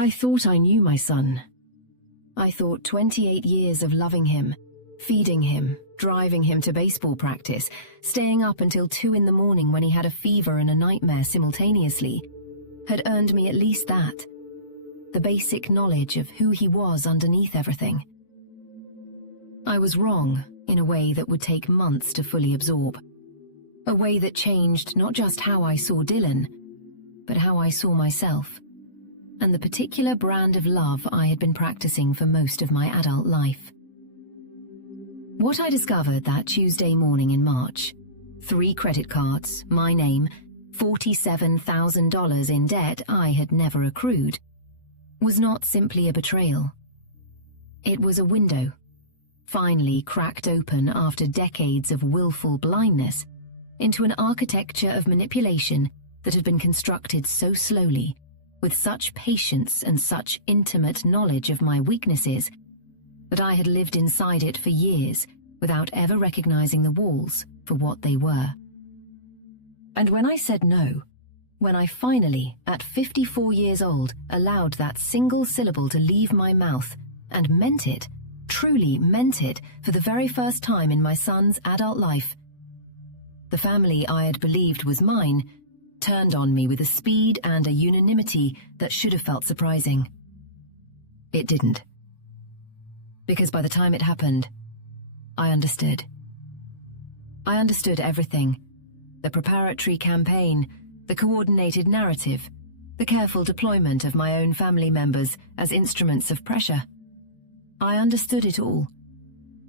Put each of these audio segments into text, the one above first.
I thought I knew my son. I thought 28 years of loving him, feeding him, driving him to baseball practice, staying up until 2 in the morning when he had a fever and a nightmare simultaneously, had earned me at least that. The basic knowledge of who he was underneath everything. I was wrong in a way that would take months to fully absorb. A way that changed not just how I saw Dylan, but how I saw myself, and the particular brand of love I had been practicing for most of my adult life. What I discovered that Tuesday morning in March, 3 credit cards, my name, $47,000 in debt I had never accrued, was not simply a betrayal. It was a window, finally cracked open after decades of willful blindness, into an architecture of manipulation that had been constructed so slowly, with such patience and such intimate knowledge of my weaknesses, that I had lived inside it for years without ever recognizing the walls for what they were. And when I said no, when I finally, at 54 years old, allowed that single syllable to leave my mouth, and meant it, truly meant it, for the very first time in my son's adult life, the family I had believed was mine turned on me with a speed and a unanimity that should have felt surprising. It didn't. Because by the time it happened, I understood. I understood everything. The preparatory campaign, the coordinated narrative, the careful deployment of my own family members as instruments of pressure. I understood it all,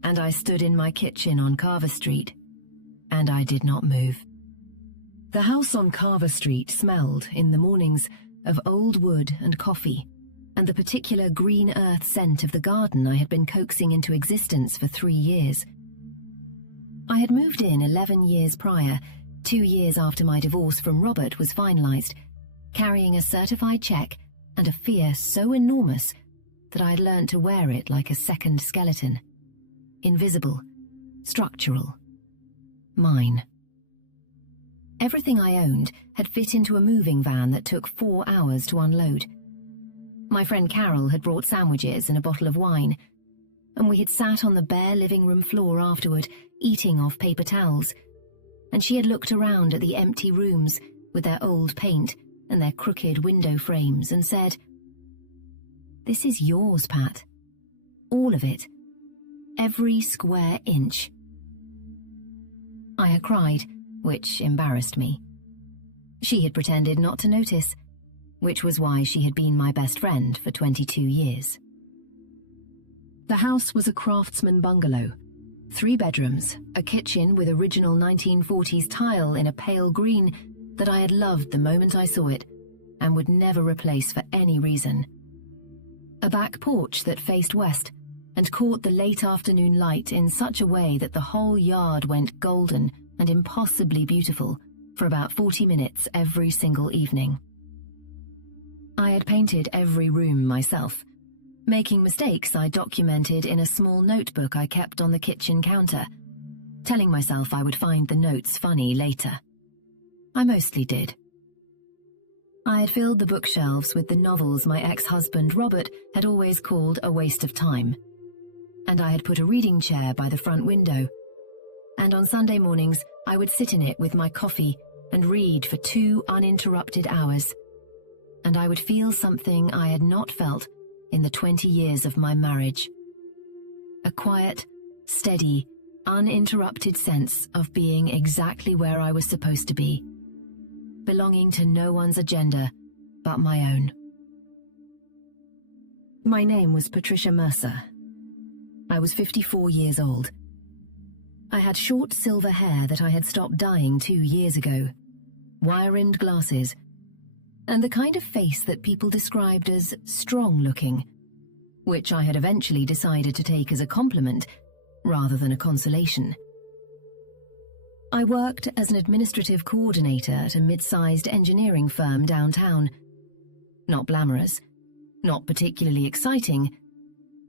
and I stood in my kitchen on Carver Street, and I did not move. The house on Carver Street smelled, in the mornings, of old wood and coffee, and the particular green earth scent of the garden I had been coaxing into existence for 3 years. I had moved in 11 years prior, 2 years after my divorce from Robert was finalized, carrying a certified check and a fear so enormous that I had learned to wear it like a second skeleton. Invisible, structural, mine. Everything I owned had fit into a moving van that took 4 hours to unload. My friend Carol had brought sandwiches and a bottle of wine, and we had sat on the bare living room floor afterward, eating off paper towels, and she had looked around at the empty rooms with their old paint and their crooked window frames and said, "This is yours, Pat. All of it. Every square inch." I had cried, which embarrassed me. She had pretended not to notice, which was why she had been my best friend for 22 years. The house was a craftsman bungalow, 3 bedrooms, a kitchen with original 1940s tile in a pale green that I had loved the moment I saw it and would never replace for any reason. A back porch that faced west and caught the late afternoon light in such a way that the whole yard went golden and impossibly beautiful for about 40 minutes every single evening. I had painted every room myself. Making mistakes I documented in a small notebook I kept on the kitchen counter, telling myself I would find the notes funny later. I mostly did. I had filled the bookshelves with the novels my ex-husband Robert had always called a waste of time, and I had put a reading chair by the front window, and on Sunday mornings I would sit in it with my coffee and read for 2 uninterrupted hours, and I would feel something I had not felt in the 20 years of my marriage. A quiet, steady, uninterrupted sense of being exactly where I was supposed to be, belonging to no one's agenda but my own. My name was Patricia Mercer. I was 54 years old. I had short silver hair that I had stopped dyeing 2 years ago, wire-rimmed glasses, and the kind of face that people described as strong-looking, which I had eventually decided to take as a compliment rather than a consolation. I worked as an administrative coordinator at a mid-sized engineering firm downtown. Not glamorous, not particularly exciting,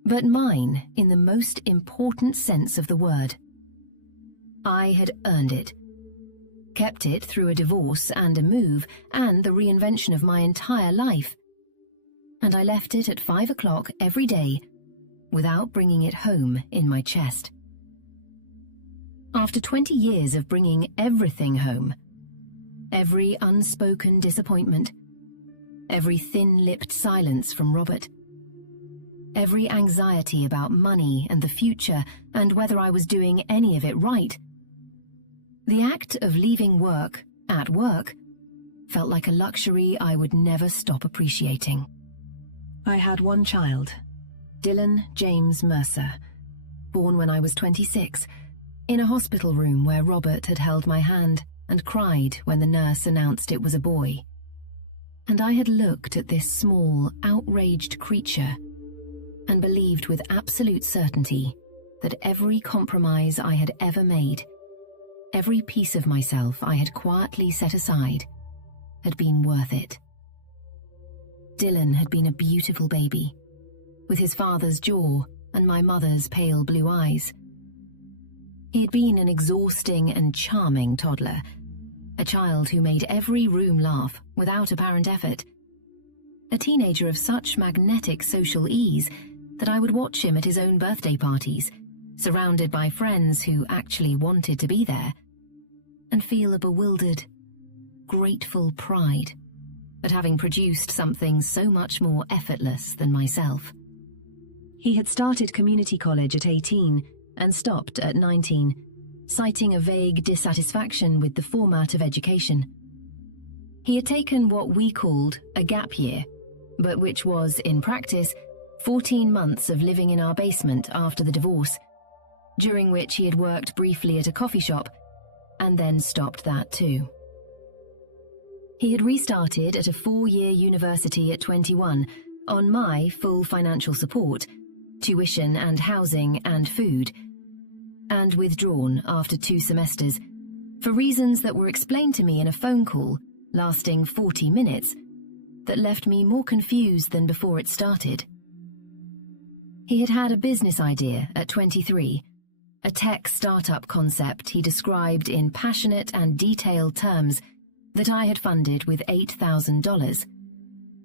but mine in the most important sense of the word. I had earned it. Kept it through a divorce and a move and the reinvention of my entire life. and I left it at 5 o'clock every day without bringing it home in my chest. After 20 years of bringing everything home, every unspoken disappointment, every thin-lipped silence from Robert, every anxiety about money and the future and whether I was doing any of it right, the act of leaving work at work felt like a luxury I would never stop appreciating. I had one child, Dylan James Mercer, born when I was 26, in a hospital room where Robert had held my hand and cried when the nurse announced it was a boy. And I had looked at this small, outraged creature and believed with absolute certainty that every compromise I had ever made, every piece of myself I had quietly set aside, had been worth it. Dylan had been a beautiful baby, with his father's jaw and my mother's pale blue eyes. He had been an exhausting and charming toddler, a child who made every room laugh without apparent effort, a teenager of such magnetic social ease that I would watch him at his own birthday parties, surrounded by friends who actually wanted to be there, and feel a bewildered, grateful pride at having produced something so much more effortless than myself. He had started community college at 18 and stopped at 19, citing a vague dissatisfaction with the format of education. He had taken what we called a gap year, but which was, in practice, 14 months of living in our basement after the divorce, during which he had worked briefly at a coffee shop and then stopped that too. He had restarted at a 4-year university at 21 on my full financial support, tuition and housing and food, and withdrawn after 2 semesters for reasons that were explained to me in a phone call lasting 40 minutes that left me more confused than before it started. He had had a business idea at 23, a tech startup concept he described in passionate and detailed terms that I had funded with $8,000,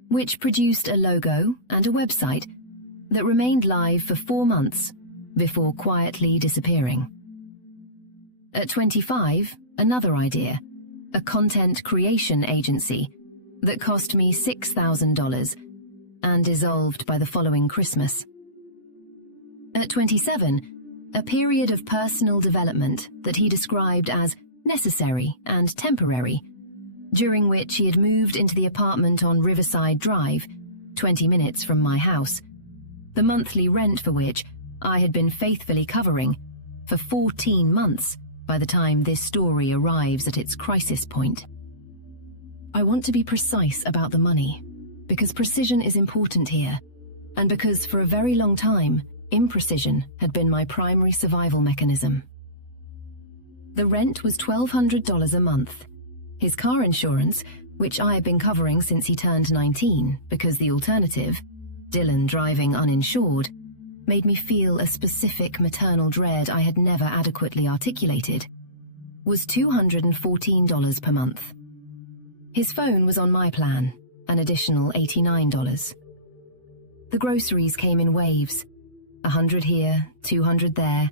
which produced a logo and a website that remained live for 4 months before quietly disappearing. At 25, another idea, a content creation agency that cost me $6,000 and dissolved by the following Christmas. At 27, a period of personal development that he described as necessary and temporary, during which he had moved into the apartment on Riverside Drive, 20 minutes from my house, the monthly rent for which I had been faithfully covering for 14 months by the time this story arrives at its crisis point. I want to be precise about the money, because precision is important here, and because for a very long time, imprecision had been my primary survival mechanism. The rent was $1,200 a month. His car insurance, which I had been covering since he turned 19, because the alternative, Dylan driving uninsured, made me feel a specific maternal dread I had never adequately articulated, was $214 per month. His phone was on my plan, an additional $89. The groceries came in waves, 100 here, 200 there,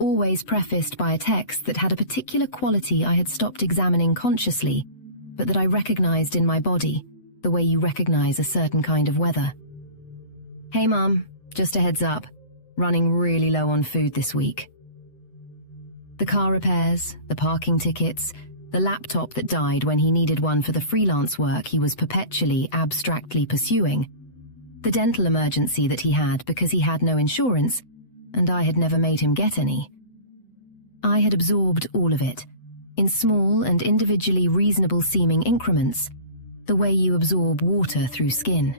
always prefaced by a text that had a particular quality I had stopped examining consciously, but that I recognized in my body, the way you recognize a certain kind of weather. Hey Mum, just a heads up, running really low on food this week. The car repairs, the parking tickets, the laptop that died when he needed one for the freelance work he was perpetually abstractly pursuing, the dental emergency that he had because he had no insurance, and I had never made him get any. I had absorbed all of it, in small and individually reasonable-seeming increments, the way you absorb water through skin.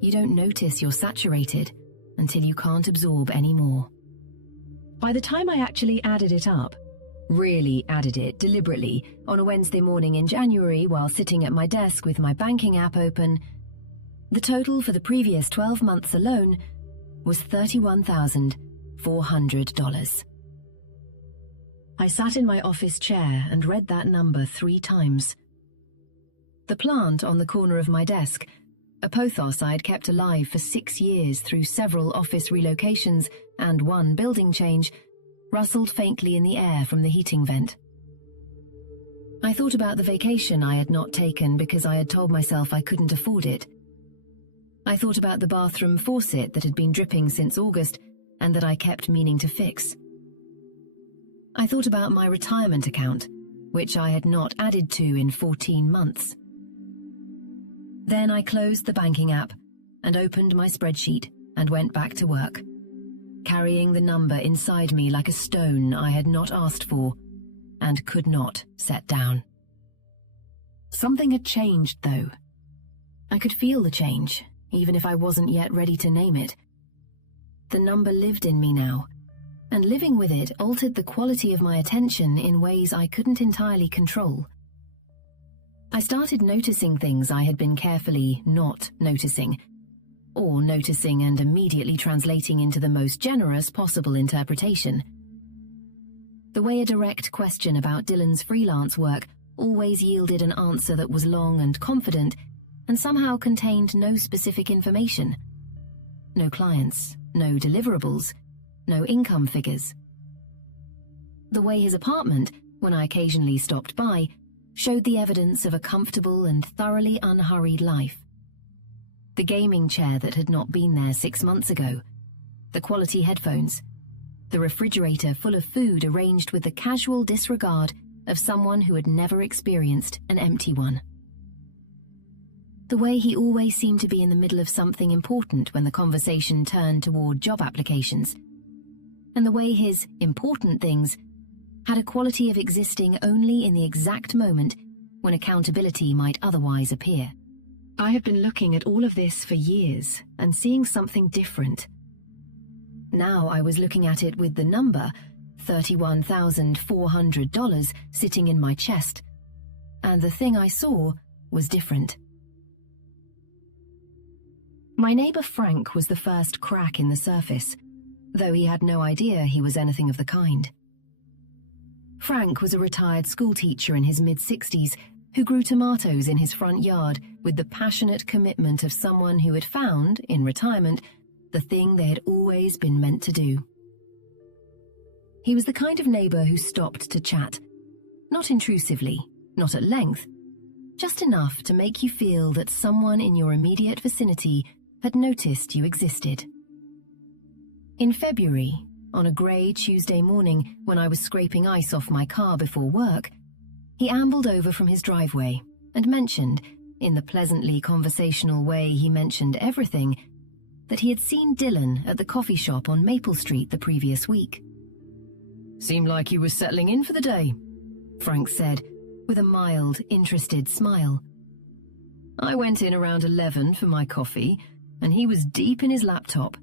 You don't notice you're saturated until you can't absorb any more. By the time I actually added it up, really added it deliberately, on a Wednesday morning in January while sitting at my desk with my banking app open, the total for the previous 12 months alone was $31,400. I sat in my office chair and read that number 3 times. The plant on the corner of my desk, a pothos I had kept alive for 6 years through several office relocations and one building change, rustled faintly in the air from the heating vent. I thought about the vacation I had not taken because I had told myself I couldn't afford it. I thought about the bathroom faucet that had been dripping since August and that I kept meaning to fix. I thought about my retirement account, which I had not added to in 14 months. Then I closed the banking app and opened my spreadsheet and went back to work, carrying the number inside me like a stone I had not asked for and could not set down. Something had changed, though. I could feel the change, even if I wasn't yet ready to name it. The number lived in me now, and living with it altered the quality of my attention in ways I couldn't entirely control. I started noticing things I had been carefully not noticing, or noticing and immediately translating into the most generous possible interpretation. The way a direct question about Dylan's freelance work always yielded an answer that was long and confident and somehow contained no specific information. No clients, no deliverables, no income figures. The way his apartment, when I occasionally stopped by, showed the evidence of a comfortable and thoroughly unhurried life. The gaming chair that had not been there 6 months ago, the quality headphones, the refrigerator full of food arranged with the casual disregard of someone who had never experienced an empty one. The way he always seemed to be in the middle of something important when the conversation turned toward job applications, and the way his important things had a quality of existing only in the exact moment when accountability might otherwise appear. I had been looking at all of this for years and seeing something different. Now I was looking at it with the number, $31,400, sitting in my chest, and the thing I saw was different. My neighbor Frank was the first crack in the surface, though he had no idea he was anything of the kind. Frank was a retired schoolteacher in his mid-60s who grew tomatoes in his front yard with the passionate commitment of someone who had found, in retirement, the thing they had always been meant to do. He was the kind of neighbor who stopped to chat, not intrusively, not at length, just enough to make you feel that someone in your immediate vicinity had noticed you existed. In February, on a grey Tuesday morning when I was scraping ice off my car before work, he ambled over from his driveway and mentioned, in the pleasantly conversational way he mentioned everything, that he had seen Dylan at the coffee shop on Maple Street the previous week. "Seemed like he was settling in for the day," Frank said, with a mild, interested smile. "I went in around 11 for my coffee, and he was deep in his laptop.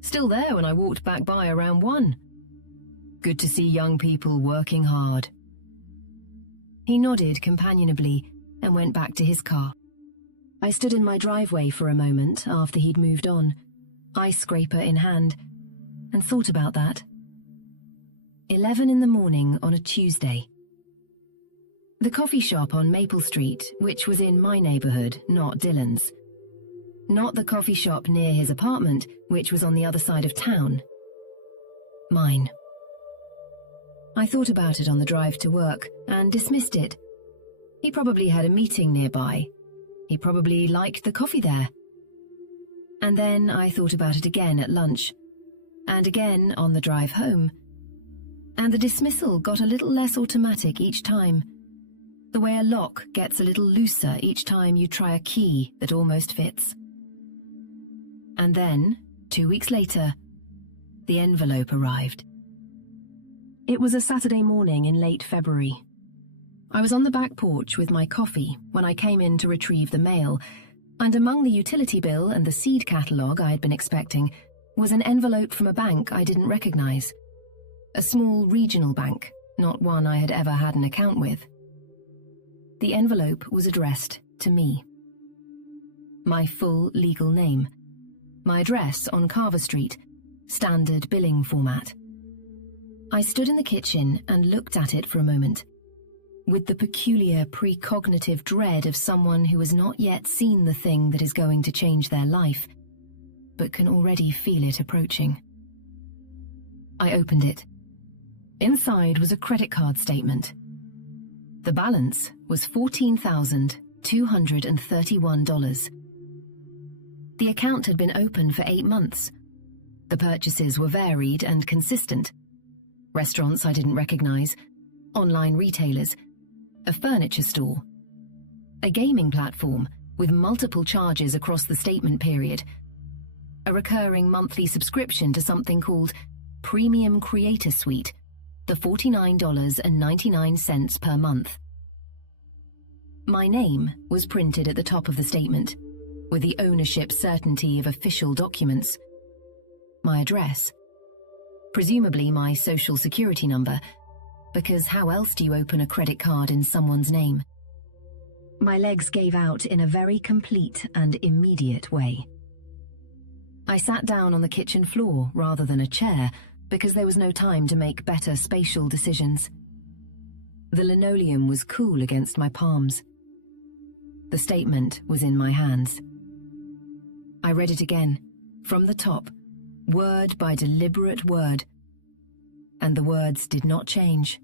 Still there when I walked back by around 1. Good to see young people working hard." He nodded companionably and went back to his car. I stood in my driveway for a moment after he'd moved on, ice scraper in hand, and thought about that. 11 in the morning on a Tuesday. The coffee shop on Maple Street, which was in my neighborhood, not Dylan's. Not the coffee shop near his apartment, which was on the other side of town. Mine. I thought about it on the drive to work and dismissed it. He probably had a meeting nearby. He probably liked the coffee there. And then I thought about it again at lunch, and again on the drive home. And the dismissal got a little less automatic each time, the way a lock gets a little looser each time you try a key that almost fits. And then, 2 weeks later, the envelope arrived. It was a Saturday morning in late February. I was on the back porch with my coffee when I came in to retrieve the mail, and among the utility bill and the seed catalogue I had been expecting was an envelope from a bank I didn't recognize. A small regional bank, not one I had ever had an account with. The envelope was addressed to me. My full legal name. My address on Carver Street, standard billing format. I stood in the kitchen and looked at it for a moment. with the peculiar precognitive dread of someone who has not yet seen the thing that is going to change their life, but can already feel it approaching. I opened it. Inside was a credit card statement. The balance was $14,231. The account had been open for 8 months. The purchases were varied and consistent. Restaurants I didn't recognize, online retailers, a furniture store, a gaming platform with multiple charges across the statement period, a recurring monthly subscription to something called Premium Creator Suite, the $49.99 per month. My name was printed at the top of the statement, with the ownership certainty of official documents. My address, presumably my social security number, because how else do you open a credit card in someone's name? My legs gave out in a very complete and immediate way. I sat down on the kitchen floor rather than a chair because there was no time to make better spatial decisions. The linoleum was cool against my palms. The statement was in my hands. I read it again, from the top, word by deliberate word, and the words did not change.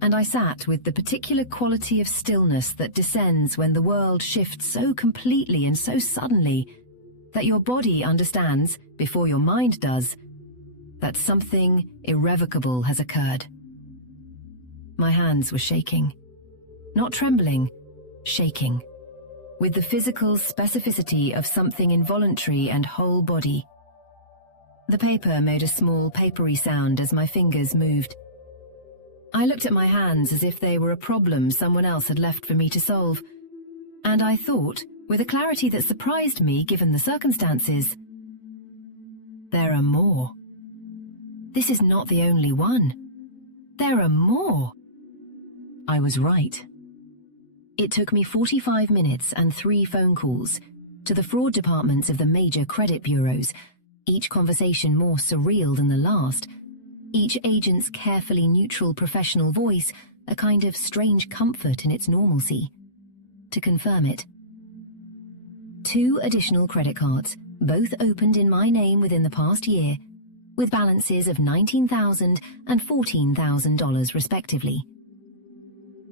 And I sat with the particular quality of stillness that descends when the world shifts so completely and so suddenly that your body understands, before your mind does, that something irrevocable has occurred. My hands were shaking. Not trembling, shaking, with the physical specificity of something involuntary and whole body. The paper made a small papery sound as my fingers moved. I looked at my hands as if they were a problem someone else had left for me to solve, and I thought, with a clarity that surprised me given the circumstances, there are more. This is not the only one. There are more. I was right. It took me 45 minutes and 3 phone calls to the fraud departments of the major credit bureaus, each conversation more surreal than the last, each agent's carefully neutral professional voice a kind of strange comfort in its normalcy, to confirm it. 2 additional credit cards, both opened in my name within the past year, with balances of $19,000 and $14,000 respectively.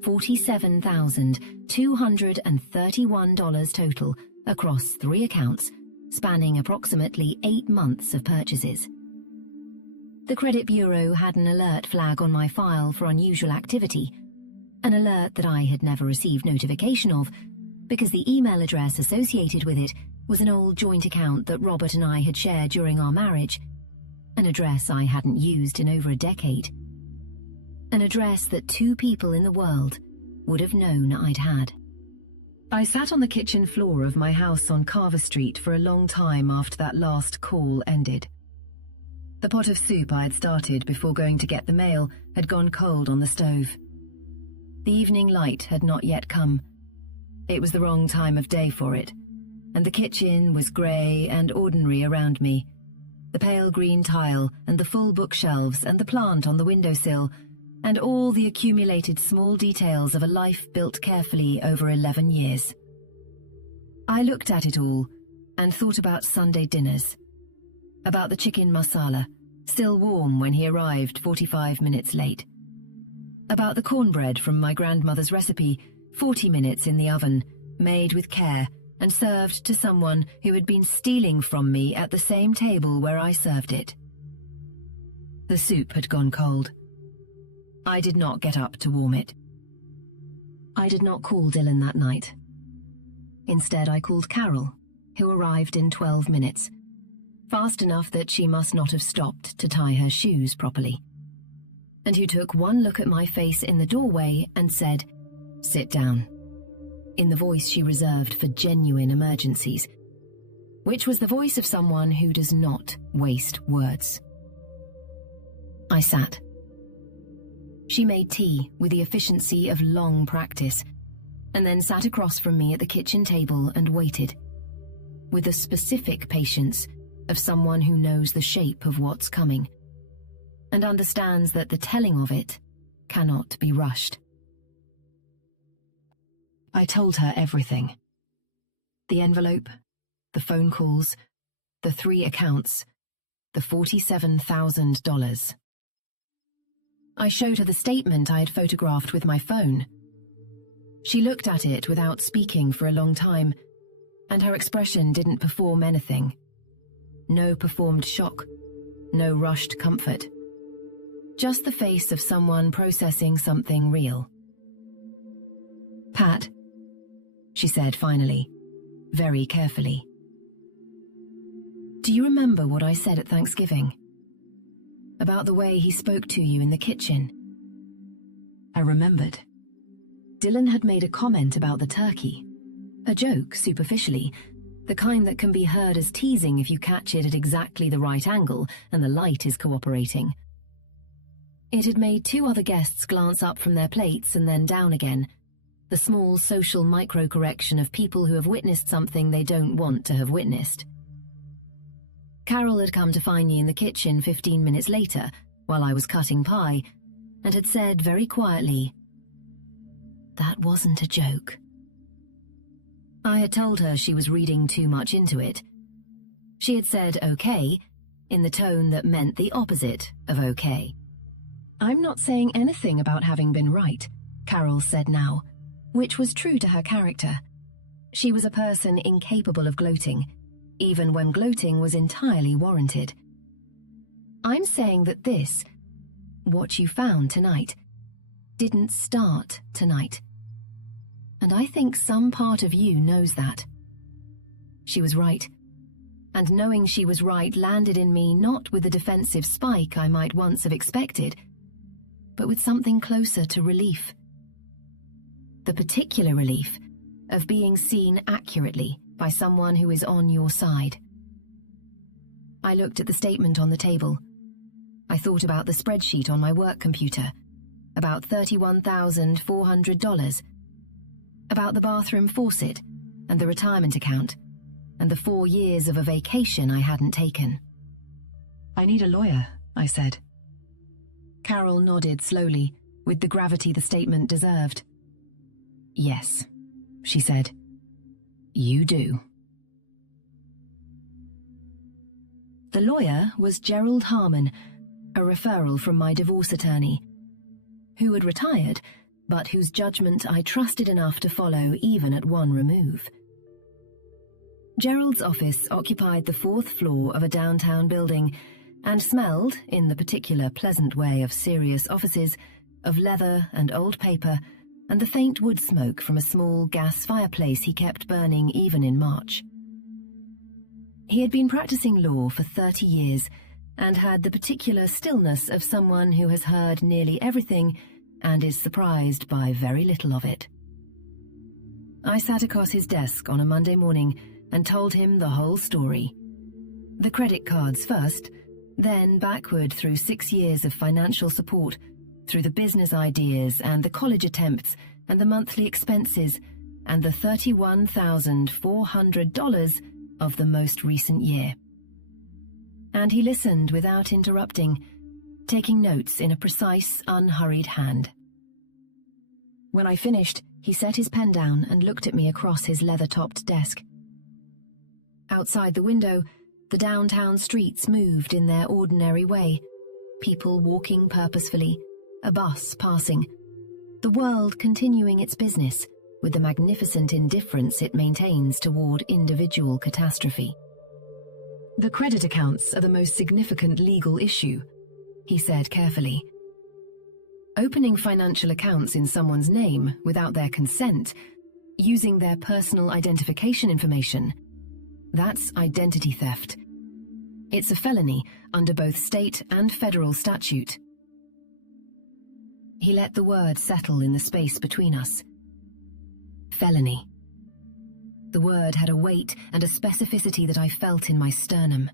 $47,231 total across 3 accounts, spanning approximately 8 months of purchases. The credit bureau had an alert flag on my file for unusual activity, an alert that I had never received notification of because the email address associated with it was an old joint account that Robert and I had shared during our marriage, an address I hadn't used in over a decade, an address that 2 people in the world would have known I'd had. I sat on the kitchen floor of my house on Carver Street for a long time after that last call ended. The pot of soup I had started before going to get the mail had gone cold on the stove. The evening light had not yet come. It was the wrong time of day for it, and the kitchen was grey and ordinary around me. The pale green tile and the full bookshelves and the plant on the windowsill and all the accumulated small details of a life built carefully over 11 years. I looked at it all and thought about Sunday dinners, about the chicken masala, still warm when he arrived 45 minutes late, about the cornbread from my grandmother's recipe, 40 minutes in the oven, made with care and served to someone who had been stealing from me at the same table where I served it. The soup had gone cold. I did not get up to warm it. I did not call Dylan that night. Instead, I called Carol, who arrived in 12 minutes, fast enough that she must not have stopped to tie her shoes properly, and who took one look at my face in the doorway and said, "Sit down," in the voice she reserved for genuine emergencies, which was the voice of someone who does not waste words. I sat. She made tea with the efficiency of long practice, and then sat across from me at the kitchen table and waited, with the specific patience of someone who knows the shape of what's coming, and understands that the telling of it cannot be rushed. I told her everything. The envelope, the phone calls, the 3 accounts, the $47,000. I showed her the statement I had photographed with my phone. She looked at it without speaking for a long time, and her expression didn't perform anything. No performed shock, no rushed comfort. Just the face of someone processing something real. "Pat," she said finally, very carefully. "Do you remember what I said at Thanksgiving? About the way he spoke to you in the kitchen?" I remembered. Dylan had made a comment about the turkey. A joke, superficially, the kind that can be heard as teasing if you catch it at exactly the right angle and the light is cooperating. It had made 2 other guests glance up from their plates and then down again, the small social micro-correction of people who have witnessed something they don't want to have witnessed. Carol had come to find me in the kitchen 15 minutes later, while I was cutting pie, and had said very quietly, "That wasn't a joke." I had told her she was reading too much into it. She had said okay, in the tone that meant the opposite of okay. "I'm not saying anything about having been right," Carol said now, which was true to her character. She was a person incapable of gloating, even when gloating was entirely warranted. "I'm saying that this, what you found tonight, didn't start tonight. And I think some part of you knows that." She was right, and knowing she was right landed in me not with the defensive spike I might once have expected, but with something closer to relief. The particular relief of being seen accurately by someone who is on your side. I looked at the statement on the table. I thought about the spreadsheet on my work computer, about $31,400, about the bathroom faucet and the retirement account, and the 4 years of a vacation I hadn't taken. "I need a lawyer," I said. Carol nodded slowly, with the gravity the statement deserved. "Yes," she said. "You do." The lawyer was Gerald Harmon, a referral from my divorce attorney, who had retired, but whose judgment I trusted enough to follow even at one remove. Gerald's office occupied the 4th floor of a downtown building and smelled, in the particular pleasant way of serious offices, of leather and old paper and the faint wood smoke from a small gas fireplace he kept burning even in March. He had been practicing law for 30 years and had the particular stillness of someone who has heard nearly everything and is surprised by very little of it. I sat across his desk on a Monday morning and told him the whole story. The credit cards first, then backward through 6 years of financial support, through the business ideas and the college attempts and the monthly expenses and the $31,400 of the most recent year. And he listened without interrupting, taking notes in a precise, unhurried hand. When I finished, he set his pen down and looked at me across his leather-topped desk. Outside the window, the downtown streets moved in their ordinary way, people walking purposefully, a bus passing, the world continuing its business with the magnificent indifference it maintains toward individual catastrophe. "The credit accounts are the most significant legal issue," he said carefully. "Opening financial accounts in someone's name without their consent, using their personal identification information, that's identity theft. It's a felony under both state and federal statute." He let the word settle in the space between us. Felony. The word had a weight and a specificity that I felt in my sternum.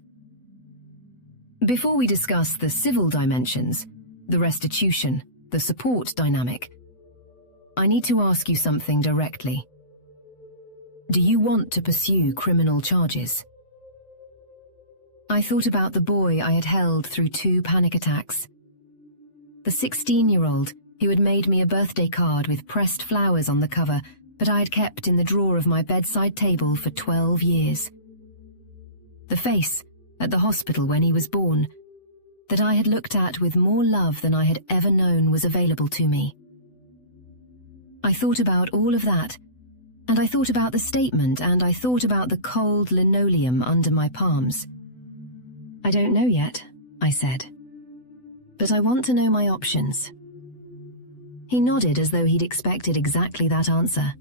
Before we discuss the civil dimensions, the restitution, the support dynamic, I need to ask you something directly. Do you want to pursue criminal charges? I thought about the boy I had held through 2 panic attacks. The 16-year-old who had made me a birthday card with pressed flowers on the cover but I had kept in the drawer of my bedside table for 12 years. The face at the hospital when he was born, that I had looked at with more love than I had ever known was available to me. I thought about all of that, and I thought about the statement, and I thought about the cold linoleum under my palms. "I don't know yet," I said, "but I want to know my options." He nodded as though he'd expected exactly that answer,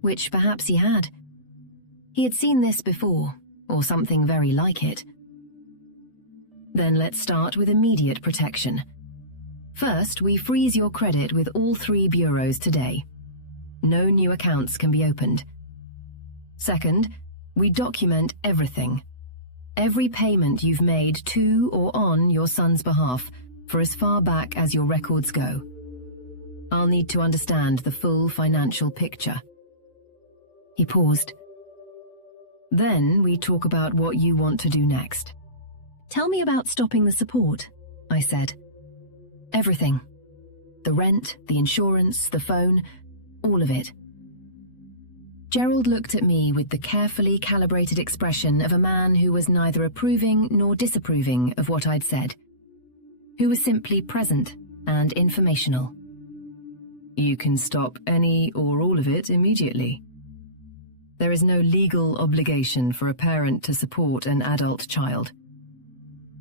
which perhaps he had. He had seen this before, or something very like it. "Then let's start with immediate protection. First, we freeze your credit with all 3 bureaus today. No new accounts can be opened. Second, we document everything. Every payment you've made to or on your son's behalf for as far back as your records go. I'll need to understand the full financial picture." He paused. "Then we talk about what you want to do next." "Tell me about stopping the support," I said. "Everything. The rent, the insurance, the phone, all of it." Gerald looked at me with the carefully calibrated expression of a man who was neither approving nor disapproving of what I'd said, who was simply present and informational. "You can stop any or all of it immediately. There is no legal obligation for a parent to support an adult child.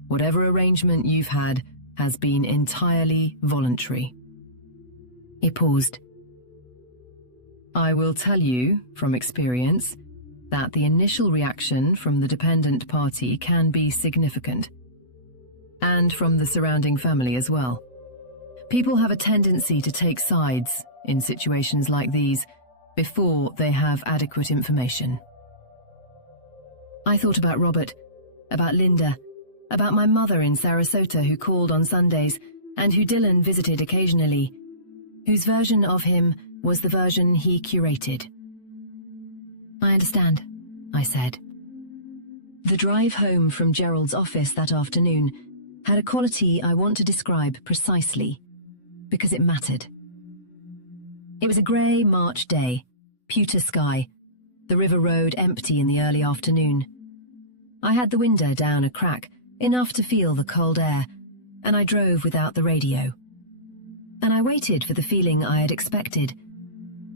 Whatever arrangement you've had has been entirely voluntary." He paused. "I will tell you, from experience, that the initial reaction from the dependent party can be significant, and from the surrounding family as well. People have a tendency to take sides in situations like these before they have adequate information." I thought about Robert, about Linda, about my mother in Sarasota who called on Sundays and who Dylan visited occasionally, whose version of him was the version he curated. "I understand," I said. The drive home from Gerald's office that afternoon had a quality I want to describe precisely, because it mattered. It was a grey March day, pewter sky, the river road empty in the early afternoon. I had the window down a crack, enough to feel the cold air, and I drove without the radio. And I waited for the feeling I had expected.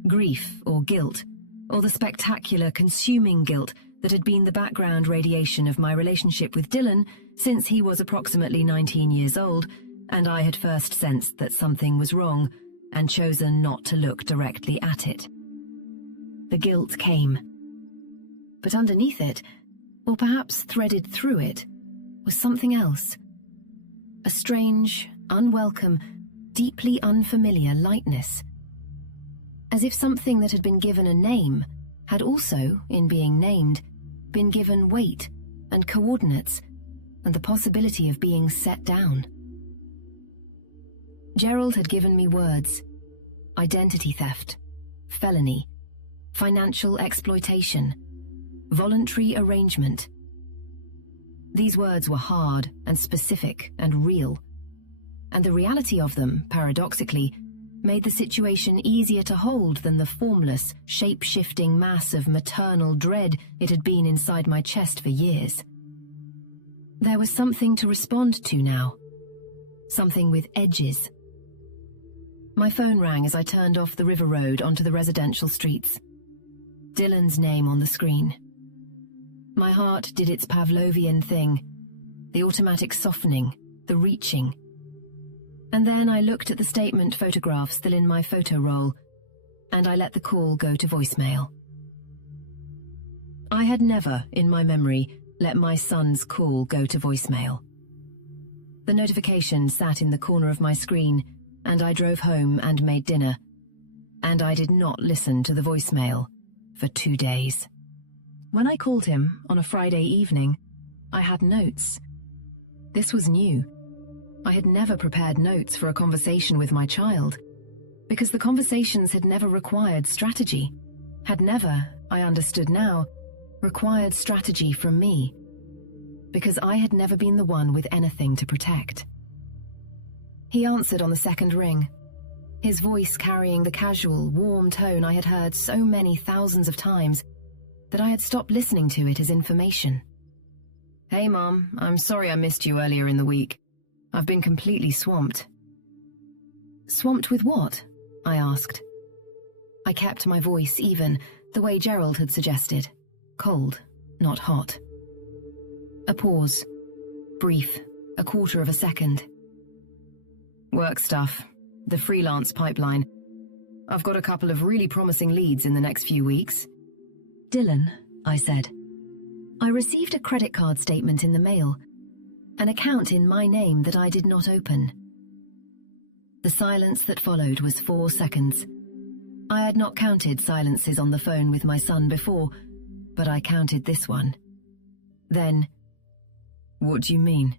Grief or guilt, or the spectacular consuming guilt that had been the background radiation of my relationship with Dylan since he was approximately 19 years old, and I had first sensed that something was wrong and chosen not to look directly at it. The guilt came. But underneath it, or perhaps threaded through it, was something else. A strange, unwelcome, deeply unfamiliar lightness. As if something that had been given a name had also, in being named, been given weight and coordinates and the possibility of being set down. Gerald had given me words: identity theft, felony, financial exploitation, voluntary arrangement. These words were hard and specific and real, and the reality of them, paradoxically, made the situation easier to hold than the formless, shape-shifting mass of maternal dread it had been inside my chest for years. There was something to respond to now, something with edges. My phone rang as I turned off the river road onto the residential streets. Dylan's name on the screen. My heart did its Pavlovian thing, the automatic softening, the reaching. And then I looked at the statement photograph still in my photo roll, and I let the call go to voicemail. I had never, in my memory, let my son's call go to voicemail. The notification sat in the corner of my screen, and I drove home and made dinner, and I did not listen to the voicemail for 2 days. When I called him on a Friday evening, I had notes. This was new. I had never prepared notes for a conversation with my child, because the conversations had never required strategy, had never, I understood now, required strategy from me, because I had never been the one with anything to protect. He answered on the second ring. his voice carrying the casual, warm tone I had heard so many thousands of times that I had stopped listening to it as information. "Hey, Mom, I'm sorry I missed you earlier in the week. I've been completely swamped." "Swamped with what?" I asked. I kept my voice even, the way Gerald had suggested. Cold, not hot. A pause. Brief, a quarter of a second. "Work stuff. The freelance pipeline. I've got a couple of really promising leads in the next few weeks." "Dylan," I said. "I received a credit card statement in the mail. An account in my name that I did not open." The silence that followed was 4 seconds. I had not counted silences on the phone with my son before, but I counted this one. Then, "What do you mean?"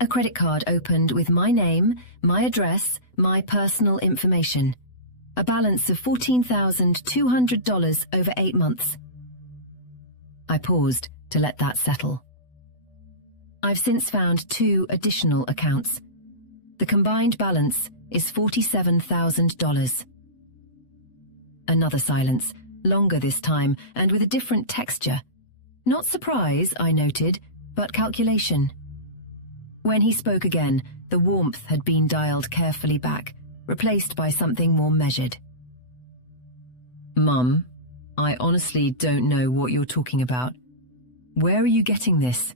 "A credit card opened with my name, my address, my personal information. A balance of $14,200 over 8 months. I paused to let that settle. I've since found 2 additional accounts. The combined balance is $47,000. Another silence, longer this time and with a different texture. Not surprise, I noted, but calculation. When he spoke again, the warmth had been dialed carefully back, replaced by something more measured. "Mum, I honestly don't know what you're talking about. Where are you getting this?"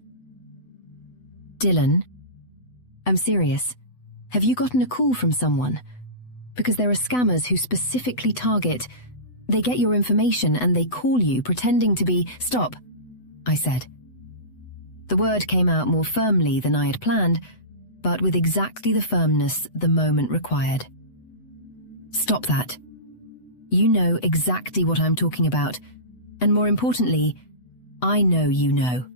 "Dylan, I'm serious. Have you gotten a call from someone? Because there are scammers who specifically target. They get your information and they call you pretending to be—" "Stop," I said. The word came out more firmly than I had planned, but with exactly the firmness the moment required. "Stop that. You know exactly what I'm talking about, and more importantly, I know you know.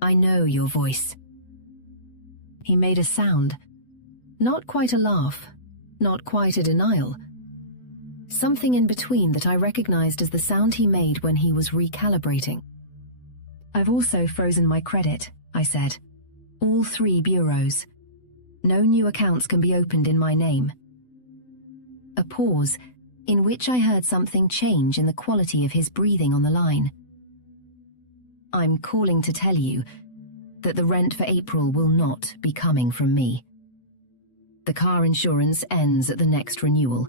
I know your voice." He made a sound. Not quite a laugh, not quite a denial. Something in between that I recognized as the sound he made when he was recalibrating. "I've also frozen my credit," I said. "All 3 bureaus. No new accounts can be opened in my name." A pause, in which I heard something change in the quality of his breathing on the line. "I'm calling to tell you that the rent for April will not be coming from me. The car insurance ends at the next renewal.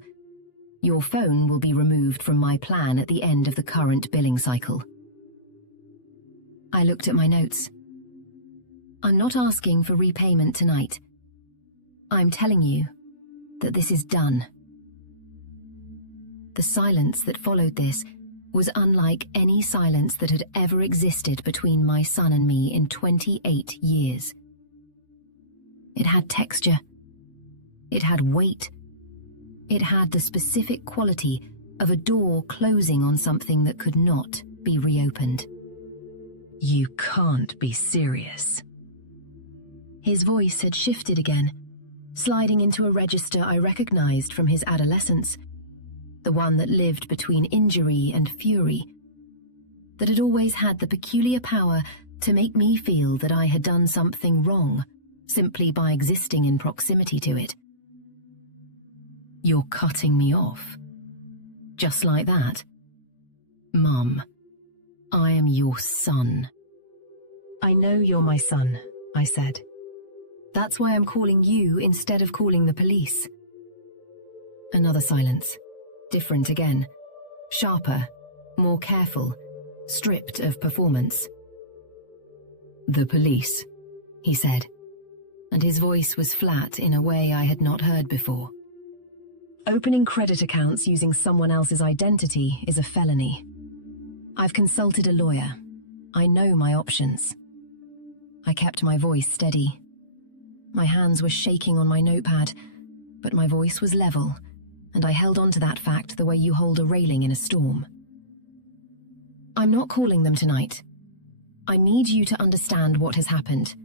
Your phone will be removed from my plan at the end of the current billing cycle." I looked at my notes. "I'm not asking for repayment tonight. I'm telling you that this is done." The silence that followed this was unlike any silence that had ever existed between my son and me in 28 years. It had texture. It had weight. It had the specific quality of a door closing on something that could not be reopened. "You can't be serious." His voice had shifted again, sliding into a register I recognized from his adolescence, the one that lived between injury and fury, that had always had the peculiar power to make me feel that I had done something wrong simply by existing in proximity to it. "You're cutting me off. Just like that? Mum, I am your son." "I know you're my son," I said. "That's why I'm calling you instead of calling the police." Another silence. Different again. Sharper, more careful, stripped of performance. "The police," he said, and his voice was flat in a way I had not heard before. "Opening credit accounts using someone else's identity is a felony. I've consulted a lawyer. I know my options." I kept my voice steady. My hands were shaking on my notepad, but my voice was level, and I held on to that fact the way you hold a railing in a storm. "I'm not calling them tonight. I need you to understand what has happened,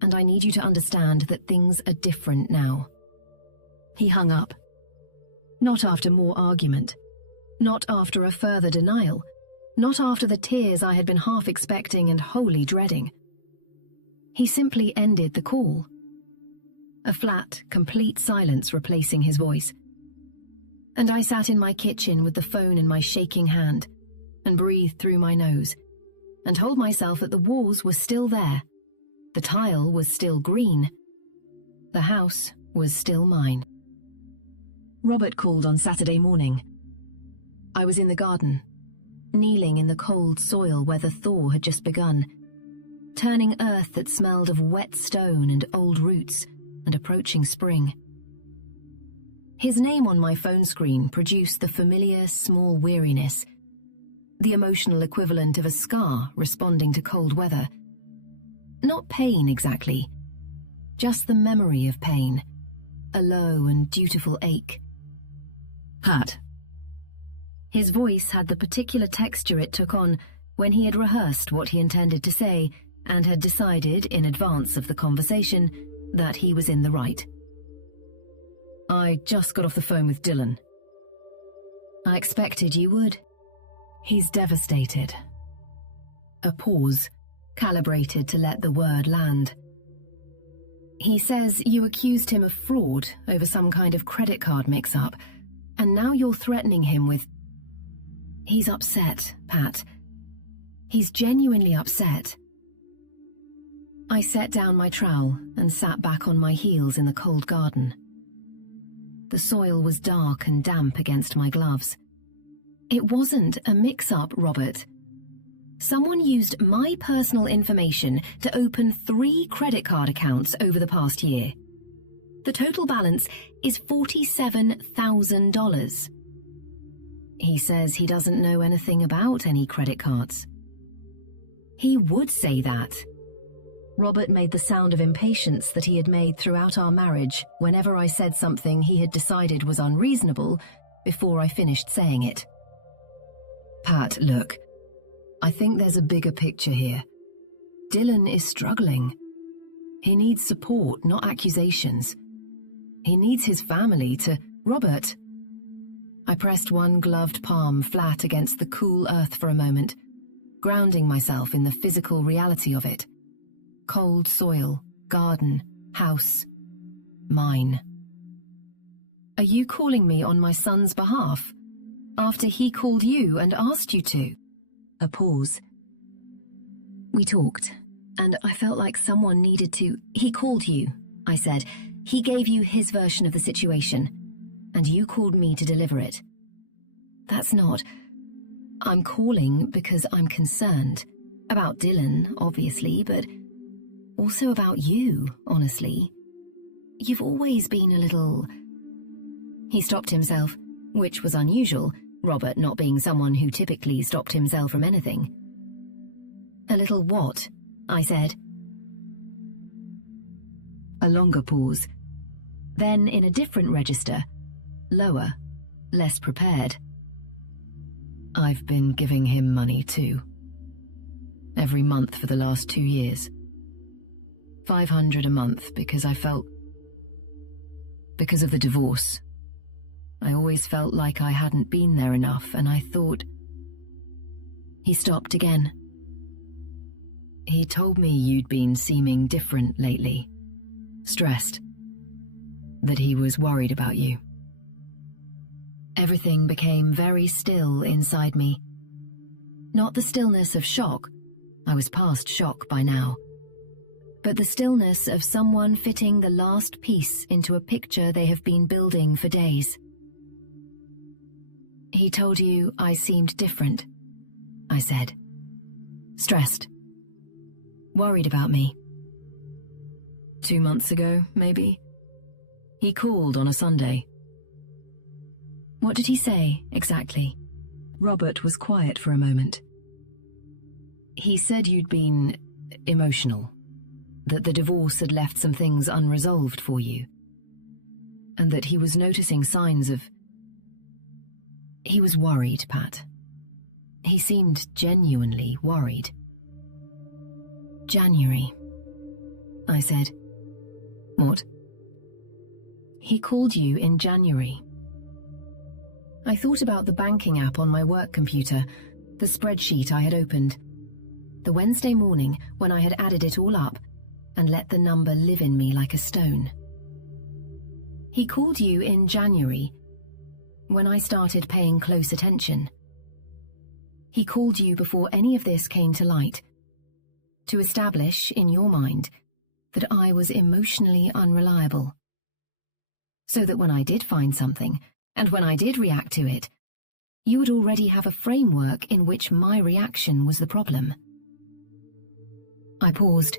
and I need you to understand that things are different now." He hung up. Not after more argument. Not after a further denial. Not after the tears I had been half expecting and wholly dreading. He simply ended the call. a flat, complete silence replacing his voice. And I sat in my kitchen with the phone in my shaking hand and breathed through my nose and told myself that the walls were still there, the tile was still green, the house was still mine. Robert called on Saturday morning. I was in the garden, kneeling in the cold soil where the thaw had just begun, turning earth that smelled of wet stone and old roots and approaching spring. His name on my phone screen produced the familiar small weariness, the emotional equivalent of a scar responding to cold weather. Not pain exactly, just the memory of pain, a low and dutiful ache. Pat. His voice had the particular texture it took on when he had rehearsed what he intended to say and had decided in advance of the conversation that he was in the right. I just got off the phone with Dylan. I expected you would. He's devastated. A pause, calibrated to let the word land. He says you accused him of fraud over some kind of credit card mix-up, and now you're threatening him with... He's upset, Pat. He's genuinely upset. I set down my trowel and sat back on my heels in the cold garden. The soil was dark and damp against my gloves. It wasn't a mix-up, Robert. Someone used my personal information to open 3 credit card accounts over the past year. The total balance is $47,000. He says he doesn't know anything about any credit cards. He would say that. Robert made the sound of impatience that he had made throughout our marriage whenever I said something he had decided was unreasonable before I finished saying it. Pat, look, I think there's a bigger picture here. Dylan is struggling. He needs support, not accusations. He needs his family to... Robert! I pressed one gloved palm flat against the cool earth for a moment, grounding myself in the physical reality of it. Cold soil, garden, house, mine. Are you calling me on my son's behalf? After he called you and asked you to? A pause. We talked, and I felt like someone needed to... He called you, I said. He gave you his version of the situation, and you called me to deliver it. That's not... I'm calling because I'm concerned. About Dylan, obviously, but also about you, honestly. You've always been a little... He stopped himself, which was unusual, Robert not being someone who typically stopped himself from anything. A little what? I said. A longer pause. Then in a different register, lower, less prepared. I've been giving him money too. Every month for the last 2 years. $500 a month because I felt... Because of the divorce. I always felt like I hadn't been there enough, and I thought... He stopped again. He told me you'd been seeming different lately. Stressed. That he was worried about you. Everything became very still inside me. Not the stillness of shock. I was past shock by now. But the stillness of someone fitting the last piece into a picture they have been building for days. He told you I seemed different, I said. Stressed. Worried about me. 2 months ago, maybe? He called on a Sunday. What did he say, exactly? Robert was quiet for a moment. He said you'd been emotional, that the divorce had left some things unresolved for you, and that he was noticing signs of... He was worried, Pat. He seemed genuinely worried. January, I said. What? He called you in January. I thought about the banking app on my work computer, the spreadsheet I had opened. The Wednesday morning when I had added it all up and let the number live in me like a stone. He called you in January, when I started paying close attention. He called you before any of this came to light, to establish, in your mind, that I was emotionally unreliable. So that when I did find something, and when I did react to it, you would already have a framework in which my reaction was the problem. I paused.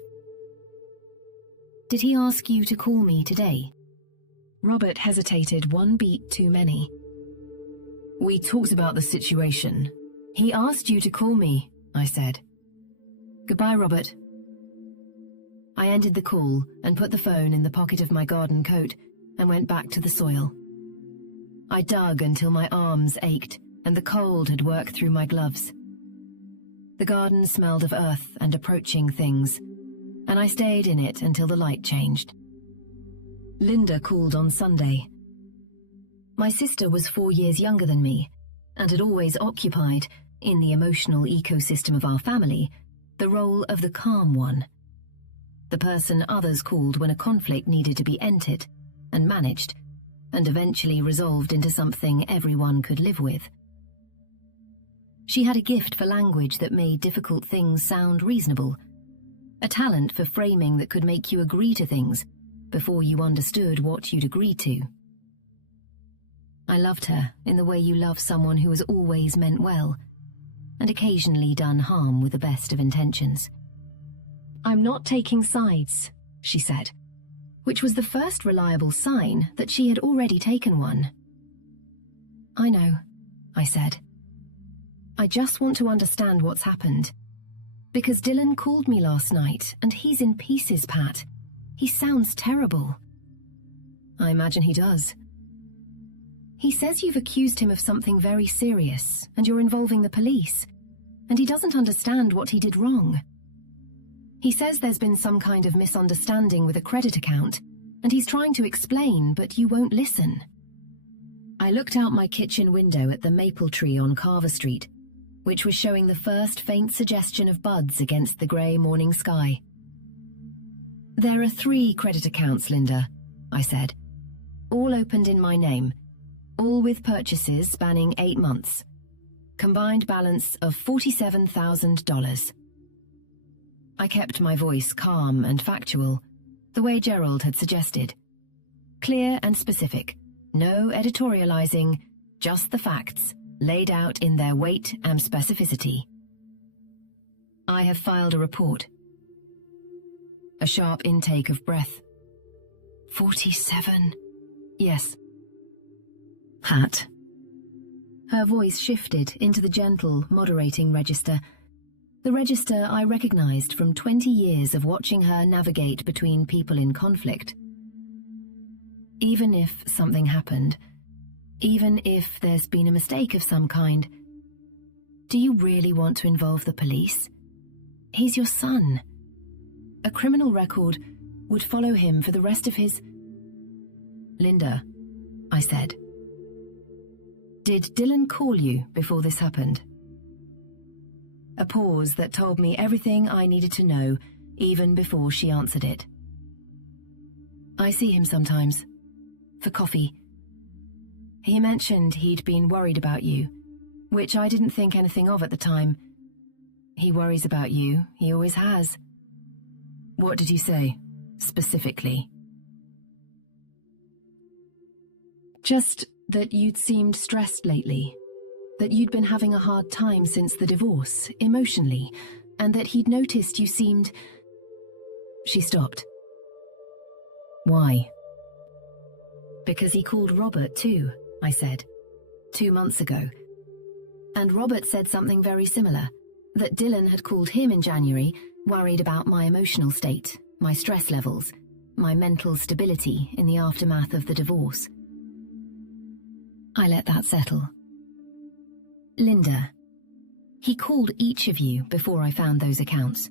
Did he ask you to call me today? Robert hesitated one beat too many. We talked about the situation. He asked you to call me, I said. Goodbye, Robert. I ended the call and put the phone in the pocket of my garden coat and went back to the soil. I dug until my arms ached and the cold had worked through my gloves. The garden smelled of earth and approaching things, and I stayed in it until the light changed. Linda called on Sunday. My sister was 4 years younger than me and had always occupied, in the emotional ecosystem of our family, the role of the calm one, the person others called when a conflict needed to be entered and managed, and eventually resolved into something everyone could live with. She had a gift for language that made difficult things sound reasonable, a talent for framing that could make you agree to things before you understood what you'd agreed to. I loved her in the way you love someone who has always meant well, and occasionally done harm with the best of intentions. I'm not taking sides, she said, which was the first reliable sign that she had already taken one. I know, I said. I just want to understand what's happened. Because Dylan called me last night, and he's in pieces, Pat. He sounds terrible. I imagine he does. He says you've accused him of something very serious, and you're involving the police, and he doesn't understand what he did wrong. He says there's been some kind of misunderstanding with a credit account, and he's trying to explain, but you won't listen. I looked out my kitchen window at the maple tree on Carver Street, which was showing the first faint suggestion of buds against the grey morning sky. There are 3 credit accounts, Linda, I said, all opened in my name, all with purchases spanning 8 months. Combined balance of $47,000. I kept my voice calm and factual, the way Gerald had suggested. Clear and specific, no editorializing, just the facts, laid out in their weight and specificity. I have filed a report. A sharp intake of breath. 47. Yes. Pat. Her voice shifted into the gentle, moderating register, the register I recognized from 20 years of watching her navigate between people in conflict. Even if something happened, even if there's been a mistake of some kind, do you really want to involve the police? He's your son. A criminal record would follow him for the rest of his... Linda, I said. Did Dylan call you before this happened? A pause that told me everything I needed to know, even before she answered it. I see him sometimes. For coffee. He mentioned he'd been worried about you, which I didn't think anything of at the time. He worries about you, he always has. What did he say, specifically? Just that you'd seemed stressed lately, that you'd been having a hard time since the divorce, emotionally, and that he'd noticed you seemed... She stopped. Why? Because he called Robert too, I said, 2 months ago. And Robert said something very similar, that Dylan had called him in January, worried about my emotional state, my stress levels, my mental stability in the aftermath of the divorce. I let that settle. Linda, he called each of you before I found those accounts,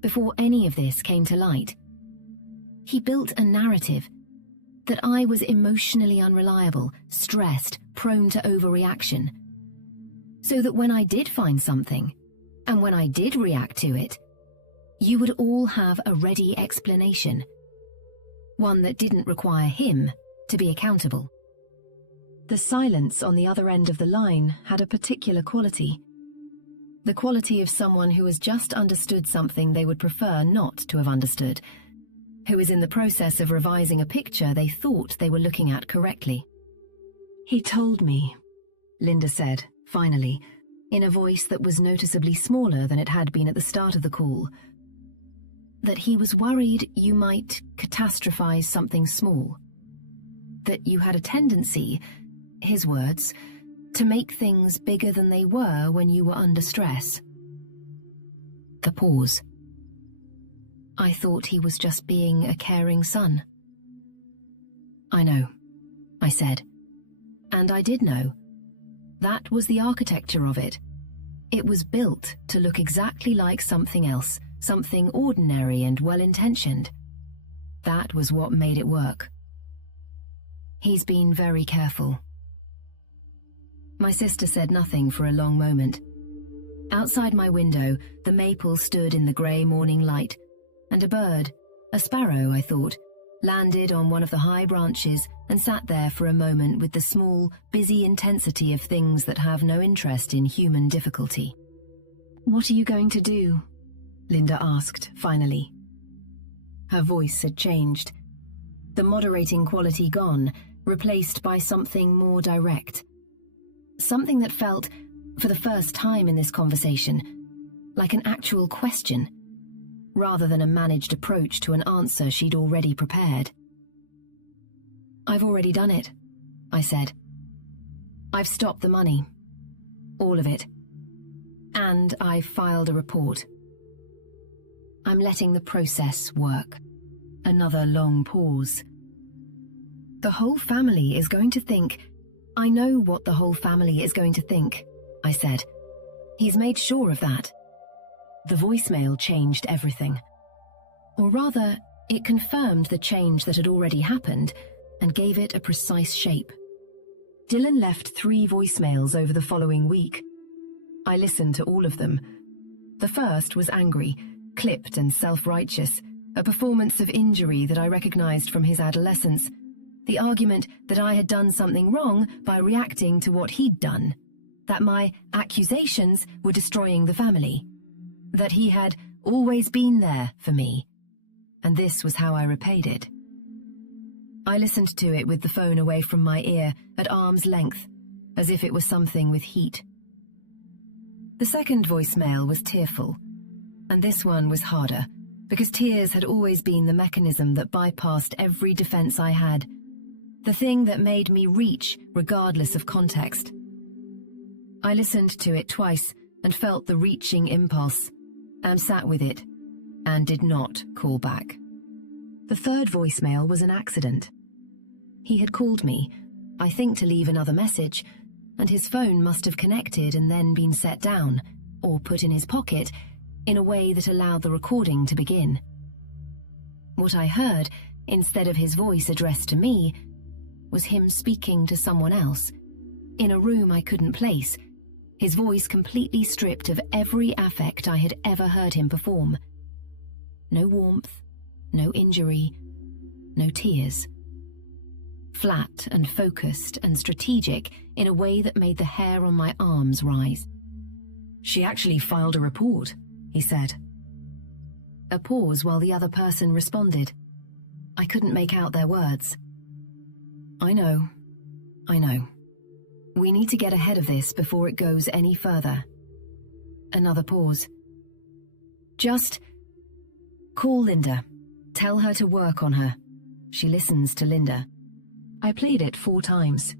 before any of this came to light. He built a narrative that I was emotionally unreliable, stressed, prone to overreaction, so that when I did find something, and when I did react to it, you would all have a ready explanation, one that didn't require him to be accountable. The silence on the other end of the line had a particular quality. The quality of someone who has just understood something they would prefer not to have understood, who is in the process of revising a picture they thought they were looking at correctly. "He told me," Linda said, finally, in a voice that was noticeably smaller than it had been at the start of the call, "that he was worried you might catastrophize something small. That you had a tendency, his words, to make things bigger than they were when you were under stress." The pause. I thought he was just being a caring son. "I know," I said. And I did know. That was the architecture of it. It was built to look exactly like something else, something ordinary and well-intentioned. That was what made it work. "He's been very careful." My sister said nothing for a long moment. Outside my window, the maple stood in the grey morning light, and a bird, a sparrow, I thought, landed on one of the high branches and sat there for a moment with the small, busy intensity of things that have no interest in human difficulty. "What are you going to do?" Linda asked, finally. Her voice had changed. The moderating quality gone, replaced by something more direct. Something that felt, for the first time in this conversation, like an actual question, rather than a managed approach to an answer she'd already prepared. "I've already done it," I said. "I've stopped the money. All of it. And I've filed a report. I'm letting the process work." Another long pause. "The whole family is going to think—" "I know what the whole family is going to think," I said. "He's made sure of that." The voicemail changed everything. Or rather, it confirmed the change that had already happened and gave it a precise shape. Dylan left 3 voicemails over the following week. I listened to all of them. The first was angry, clipped and self-righteous, a performance of injury that I recognized from his adolescence, the argument that I had done something wrong by reacting to what he'd done, that my accusations were destroying the family, that he had always been there for me, and this was how I repaid it. I listened to it with the phone away from my ear, at arm's length, as if it was something with heat. The second voicemail was tearful, and this one was harder, because tears had always been the mechanism that bypassed every defense I had, the thing that made me reach regardless of context. I listened to it twice and felt the reaching impulse, and sat with it, and did not call back. The third voicemail was an accident. He had called me, I think to leave another message, and his phone must have connected and then been set down, or put in his pocket, in a way that allowed the recording to begin. What I heard, instead of his voice addressed to me, was him speaking to someone else, in a room I couldn't place, his voice completely stripped of every affect I had ever heard him perform. No warmth, no injury, no tears. Flat and focused and strategic in a way that made the hair on my arms rise. "She actually filed a report," he said. A pause while the other person responded. I couldn't make out their words. I know. We need to get ahead of this before it goes any further." Another pause. "Just call Linda. Tell her to work on her. She listens to Linda." I played it 4 times.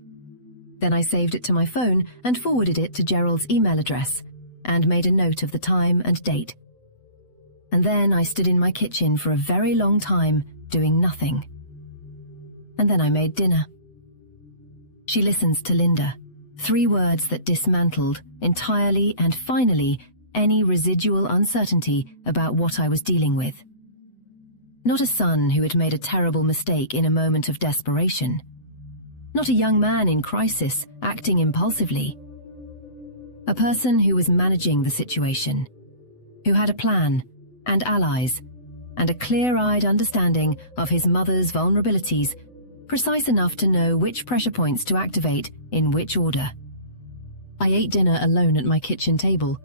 Then I saved it to my phone and forwarded it to Gerald's email address and made a note of the time and date. And then I stood in my kitchen for a very long time, doing nothing. And then I made dinner. She listens to Linda. 3 words that dismantled, entirely and finally, any residual uncertainty about what I was dealing with. Not a son who had made a terrible mistake in a moment of desperation. Not a young man in crisis, acting impulsively. A person who was managing the situation, who had a plan and allies, and a clear-eyed understanding of his mother's vulnerabilities, precise enough to know which pressure points to activate in which order. I ate dinner alone at my kitchen table,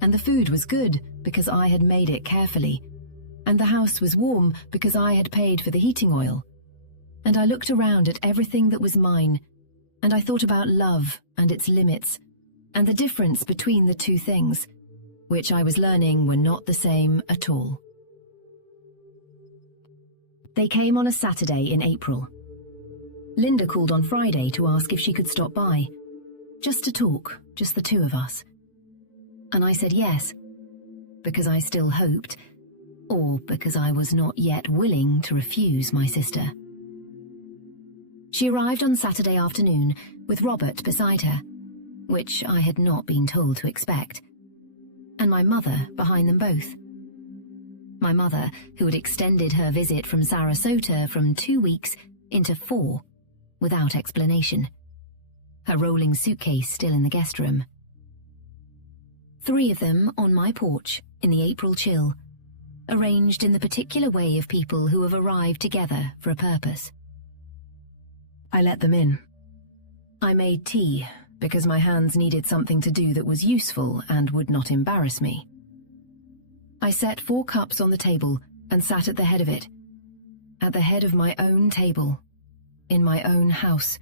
and the food was good because I had made it carefully, and the house was warm because I had paid for the heating oil. And I looked around at everything that was mine, and I thought about love and its limits, and the difference between the two things, which I was learning were not the same at all. They came on a Saturday in April. Linda called on Friday to ask if she could stop by, just to talk, just the two of us. And I said yes, because I still hoped, or because I was not yet willing to refuse my sister. She arrived on Saturday afternoon with Robert beside her, which I had not been told to expect, and my mother behind them both. My mother, who had extended her visit from Sarasota from 2 weeks into 4, without explanation, her rolling suitcase still in the guest room. 3 of them on my porch in the April chill, arranged in the particular way of people who have arrived together for a purpose. I let them in. I made tea because my hands needed something to do that was useful and would not embarrass me. I set 4 cups on the table and sat at the head of it, at the head of my own table, in my own house.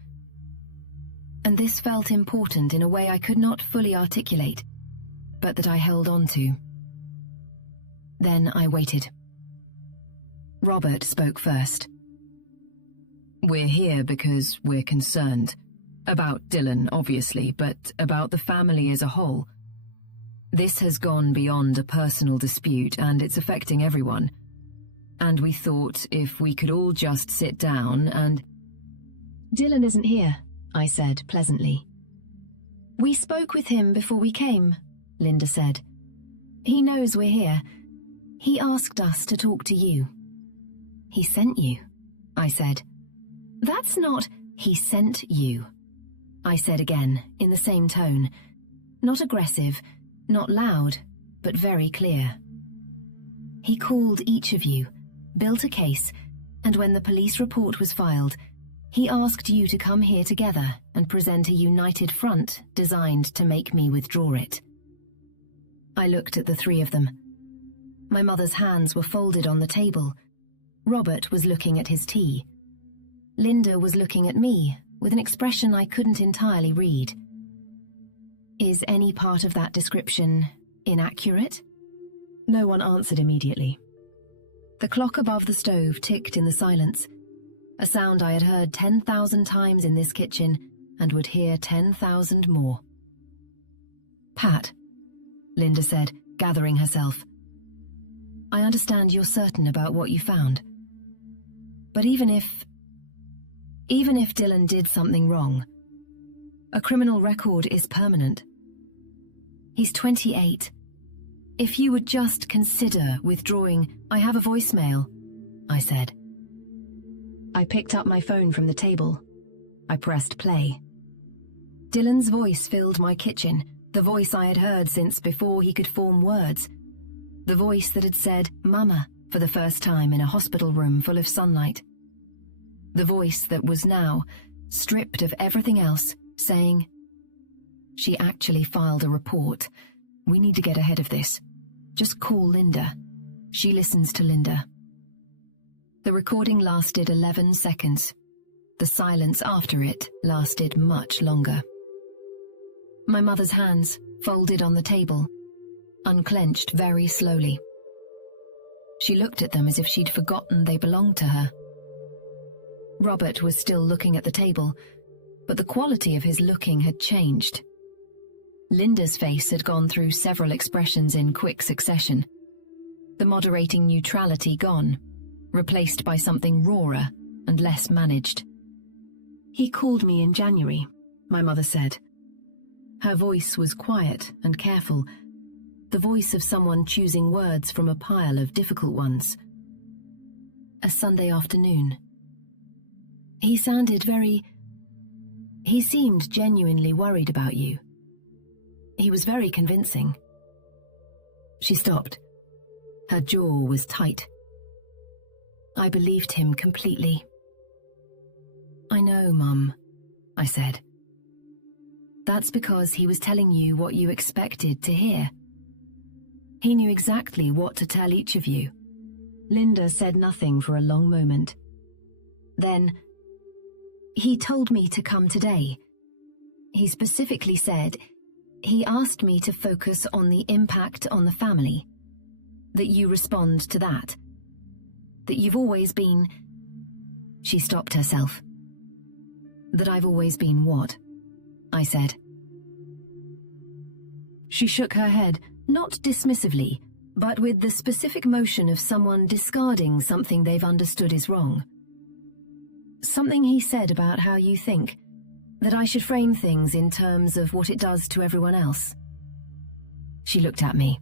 And this felt important in a way I could not fully articulate, but that I held on to. Then I waited. Robert spoke first. "We're here because we're concerned. About Dylan, obviously, but about the family as a whole. This has gone beyond a personal dispute and it's affecting everyone. And we thought if we could all just sit down and—" "Dylan isn't here," I said pleasantly. "We spoke with him before we came," Linda said. "He knows we're here. He asked us to talk to you." "He sent you," I said. "That's not, he sent you," I said again in the same tone. Not aggressive, not loud, but very clear. "He called each of you, built a case, and when the police report was filed, he asked you to come here together and present a united front designed to make me withdraw it." I looked at the 3 of them. My mother's hands were folded on the table. Robert was looking at his tea. Linda was looking at me with an expression I couldn't entirely read. Is any part of that description inaccurate? No one answered immediately. The clock above the stove ticked in the silence, a sound I had heard 10,000 times in this kitchen and would hear 10,000 more. "Pat," Linda said, gathering herself, "I understand you're certain about what you found. But even if Dylan did something wrong, a criminal record is permanent. He's 28. If you would just consider withdrawing—" "I have a voicemail," I said. I picked up my phone from the table. I pressed play. Dylan's voice filled my kitchen, the voice I had heard since before he could form words. The voice that had said "Mama" for the first time in a hospital room full of sunlight. The voice that was now, stripped of everything else, saying, "She actually filed a report. We need to get ahead of this. Just call Linda. She listens to Linda." The recording lasted 11 seconds. The silence after it lasted much longer. My mother's hands, folded on the table, unclenched very slowly. She looked at them as if she'd forgotten they belonged to her. Robert was still looking at the table, but the quality of his looking had changed. Linda's face had gone through several expressions in quick succession. The moderating neutrality gone, replaced by something rawer and less managed. "He called me in January," my mother said. Her voice was quiet and careful, the voice of someone choosing words from a pile of difficult ones. "A Sunday afternoon. He seemed genuinely worried about you. He was very convincing." She stopped. Her jaw was tight. I believed him completely. I know, Mum, I said. That's because he was telling you what you expected to hear. He knew exactly what to tell each of you. Linda said nothing for a long moment. Then, he told me to come today. He specifically said he asked me to focus on the impact on the family, that you respond to that, that you've always been... She stopped herself. That I've always been what? I said. She shook her head, not dismissively, but with the specific motion of someone discarding something they've understood is wrong. Something he said about how you think, that I should frame things in terms of what it does to everyone else. She looked at me.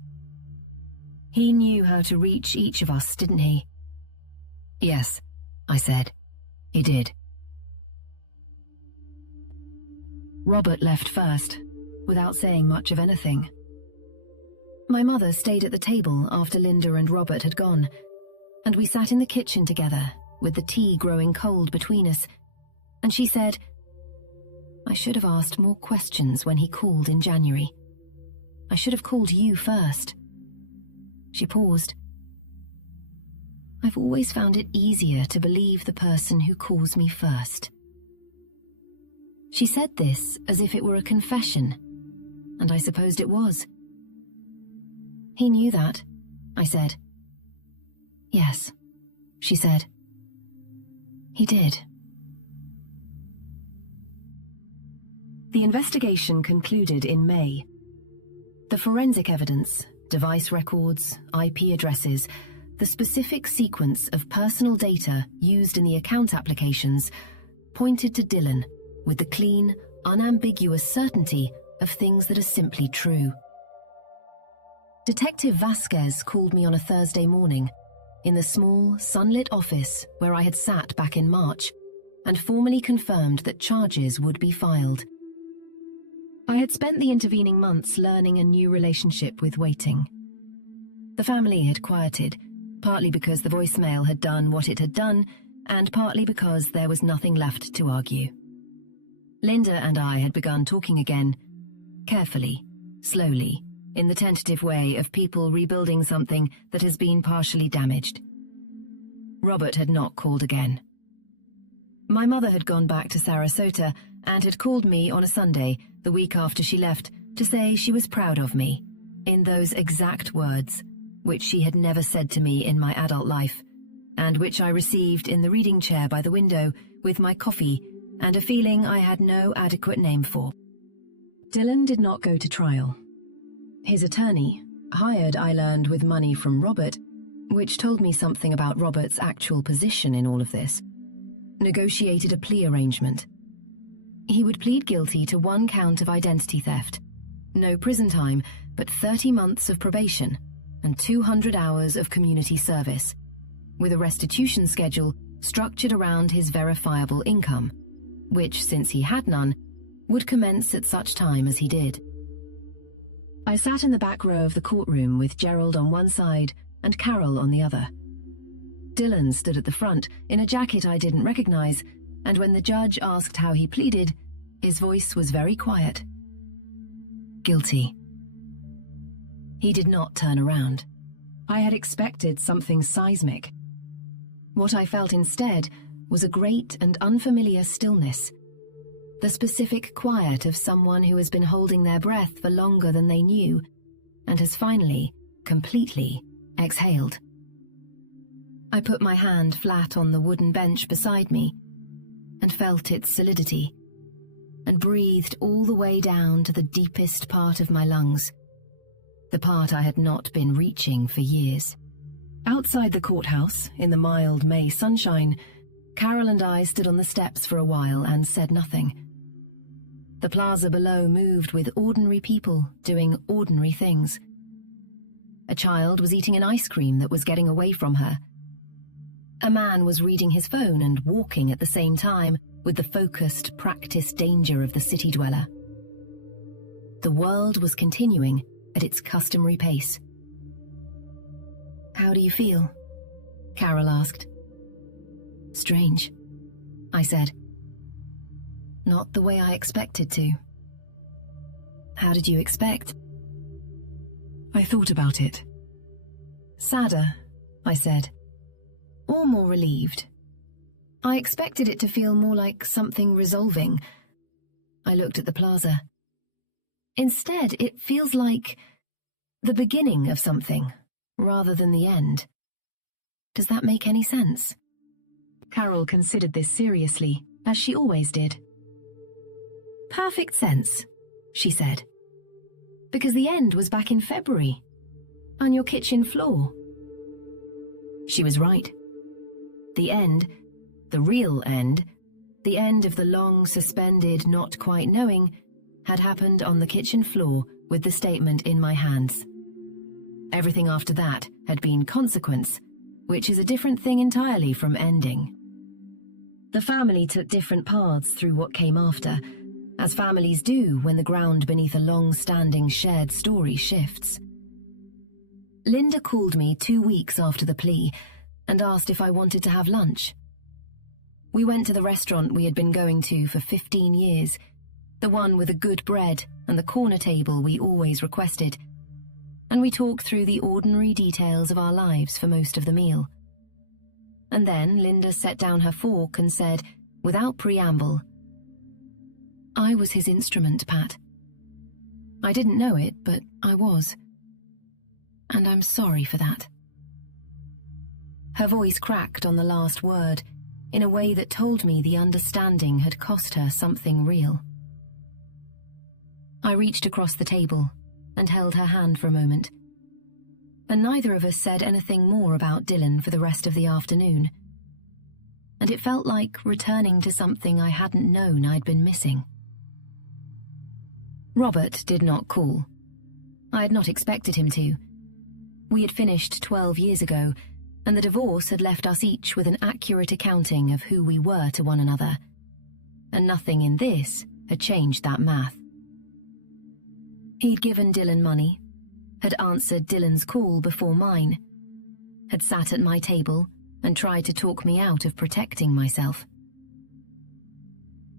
He knew how to reach each of us, didn't he? Yes, I said. He did. Robert left first, without saying much of anything. My mother stayed at the table after Linda and Robert had gone, and we sat in the kitchen together, with the tea growing cold between us, and she said, I should have asked more questions when he called in January. I should have called you first. She paused. I've always found it easier to believe the person who calls me first. She said this as if it were a confession, and I supposed it was. He knew that, I said. Yes, she said. He did. The investigation concluded in May. The forensic evidence, device records, IP addresses, the specific sequence of personal data used in the account applications pointed to Dylan with the clean, unambiguous certainty of things that are simply true. Detective Vasquez called me on a Thursday morning in the small, sunlit office where I had sat back in March and formally confirmed that charges would be filed. I had spent the intervening months learning a new relationship with waiting. The family had quieted, partly because the voicemail had done what it had done, and partly because there was nothing left to argue. Linda and I had begun talking again, carefully, slowly, in the tentative way of people rebuilding something that has been partially damaged. Robert had not called again. My mother had gone back to Sarasota and had called me on a Sunday, the week after she left, to say she was proud of me, in those exact words, which she had never said to me in my adult life, and which I received in the reading chair by the window with my coffee and a feeling I had no adequate name for. Dylan did not go to trial. His attorney, hired I learned with money from Robert, which told me something about Robert's actual position in all of this, negotiated a plea arrangement. He would plead guilty to 1 count of identity theft, no prison time, but 30 months of probation and 200 hours of community service, with a restitution schedule structured around his verifiable income, which, since he had none, would commence at such time as he did. I sat in the back row of the courtroom with Gerald on one side and Carol on the other. Dylan stood at the front in a jacket I didn't recognize, and when the judge asked how he pleaded, his voice was very quiet. Guilty. He did not turn around. I had expected something seismic. What I felt instead was a great and unfamiliar stillness, the specific quiet of someone who has been holding their breath for longer than they knew and has finally, completely, exhaled. I put my hand flat on the wooden bench beside me and felt its solidity and breathed all the way down to the deepest part of my lungs, the part I had not been reaching for years. Outside the courthouse, in the mild May sunshine, Carol and I stood on the steps for a while and said nothing. The plaza below moved with ordinary people doing ordinary things. A child was eating an ice cream that was getting away from her. A man was reading his phone and walking at the same time with the focused, practiced danger of the city dweller. The world was continuing at its customary pace. "How do you feel?" Carol asked. "Strange," I said. not the way I expected to. How did you expect? I thought about it. Sadder, I said, or more relieved. I expected it to feel more like something resolving. I looked at the plaza. Instead, it feels like the beginning of something, rather than the end. Does that make any sense? Carol considered this seriously, as she always did. Perfect sense, she said. Because the end was back in February, on your kitchen floor. She was right. The end, the real end, the end of the long suspended not quite knowing, had happened on the kitchen floor with the statement in my hands. Everything after that had been consequence, which is a different thing entirely from ending. The family took different paths through what came after, as families do when the ground beneath a long-standing shared story shifts. Linda called me 2 weeks after the plea and asked if I wanted to have lunch. We went to the restaurant we had been going to for 15 years, the one with the good bread and the corner table we always requested, and we talked through the ordinary details of our lives for most of the meal. And then Linda set down her fork and said, without preamble, "I was his instrument, Pat. I didn't know it, but I was. And I'm sorry for that." Her voice cracked on the last word, in a way that told me the understanding had cost her something real. I reached across the table and held her hand for a moment, and neither of us said anything more about Dylan for the rest of the afternoon, and it felt like returning to something I hadn't known I'd been missing. Robert did not call. I had not expected him to. We had finished 12 years ago, and the divorce had left us each with an accurate accounting of who we were to one another, and nothing in this had changed that math. He'd given Dylan money, had answered Dylan's call before mine, had sat at my table and tried to talk me out of protecting myself.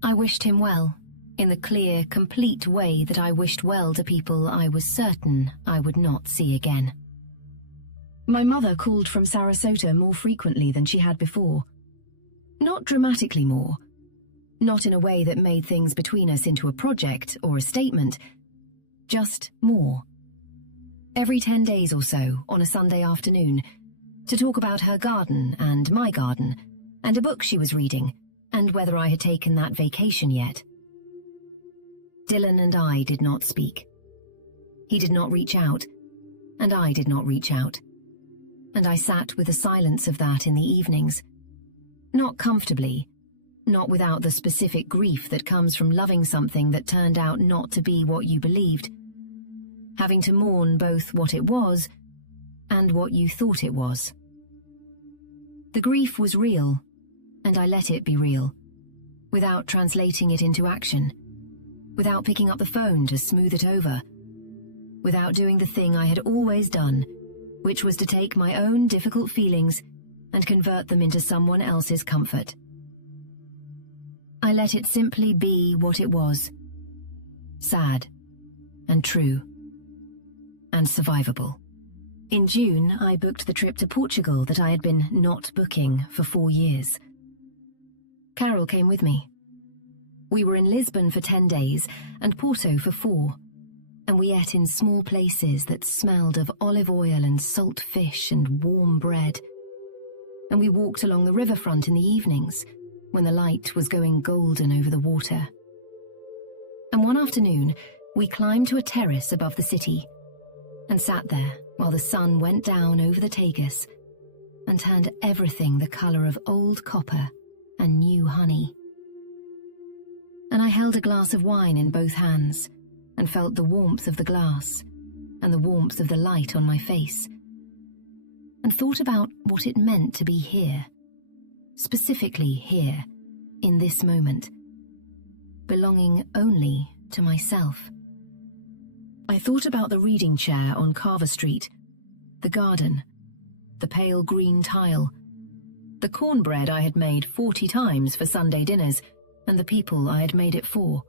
I wished him well, in the clear, complete way that I wished well to people I was certain I would not see again. My mother called from Sarasota more frequently than she had before. Not dramatically more. Not in a way that made things between us into a project or a statement. Just more. Every 10 days or so, on a Sunday afternoon, to talk about her garden and my garden, and a book she was reading, and whether I had taken that vacation yet. Dylan and I did not speak. He did not reach out, and I did not reach out. And I sat with the silence of that in the evenings. Not comfortably, not without the specific grief that comes from loving something that turned out not to be what you believed, having to mourn both what it was and what you thought it was. The grief was real, and I let it be real, without translating it into action, without picking up the phone to smooth it over, without doing the thing I had always done, which was to take my own difficult feelings and convert them into someone else's comfort. I let it simply be what it was. Sad, and true, and survivable. In June, I booked the trip to Portugal that I had been not booking for 4 years. Carol came with me. We were in Lisbon for 10 days and Porto for 4, and we ate in small places that smelled of olive oil and salt fish and warm bread. And we walked along the riverfront in the evenings, when the light was going golden over the water. And one afternoon, we climbed to a terrace above the city, and sat there while the sun went down over the Tagus and turned everything the colour of old copper and new honey. And I held a glass of wine in both hands, and felt the warmth of the glass and the warmth of the light on my face, and thought about what it meant to be here, specifically here, in this moment, belonging only to myself. I thought about the reading chair on Carver Street, the garden, the pale green tile, the cornbread I had made 40 times for Sunday dinners, and the people I had made it for.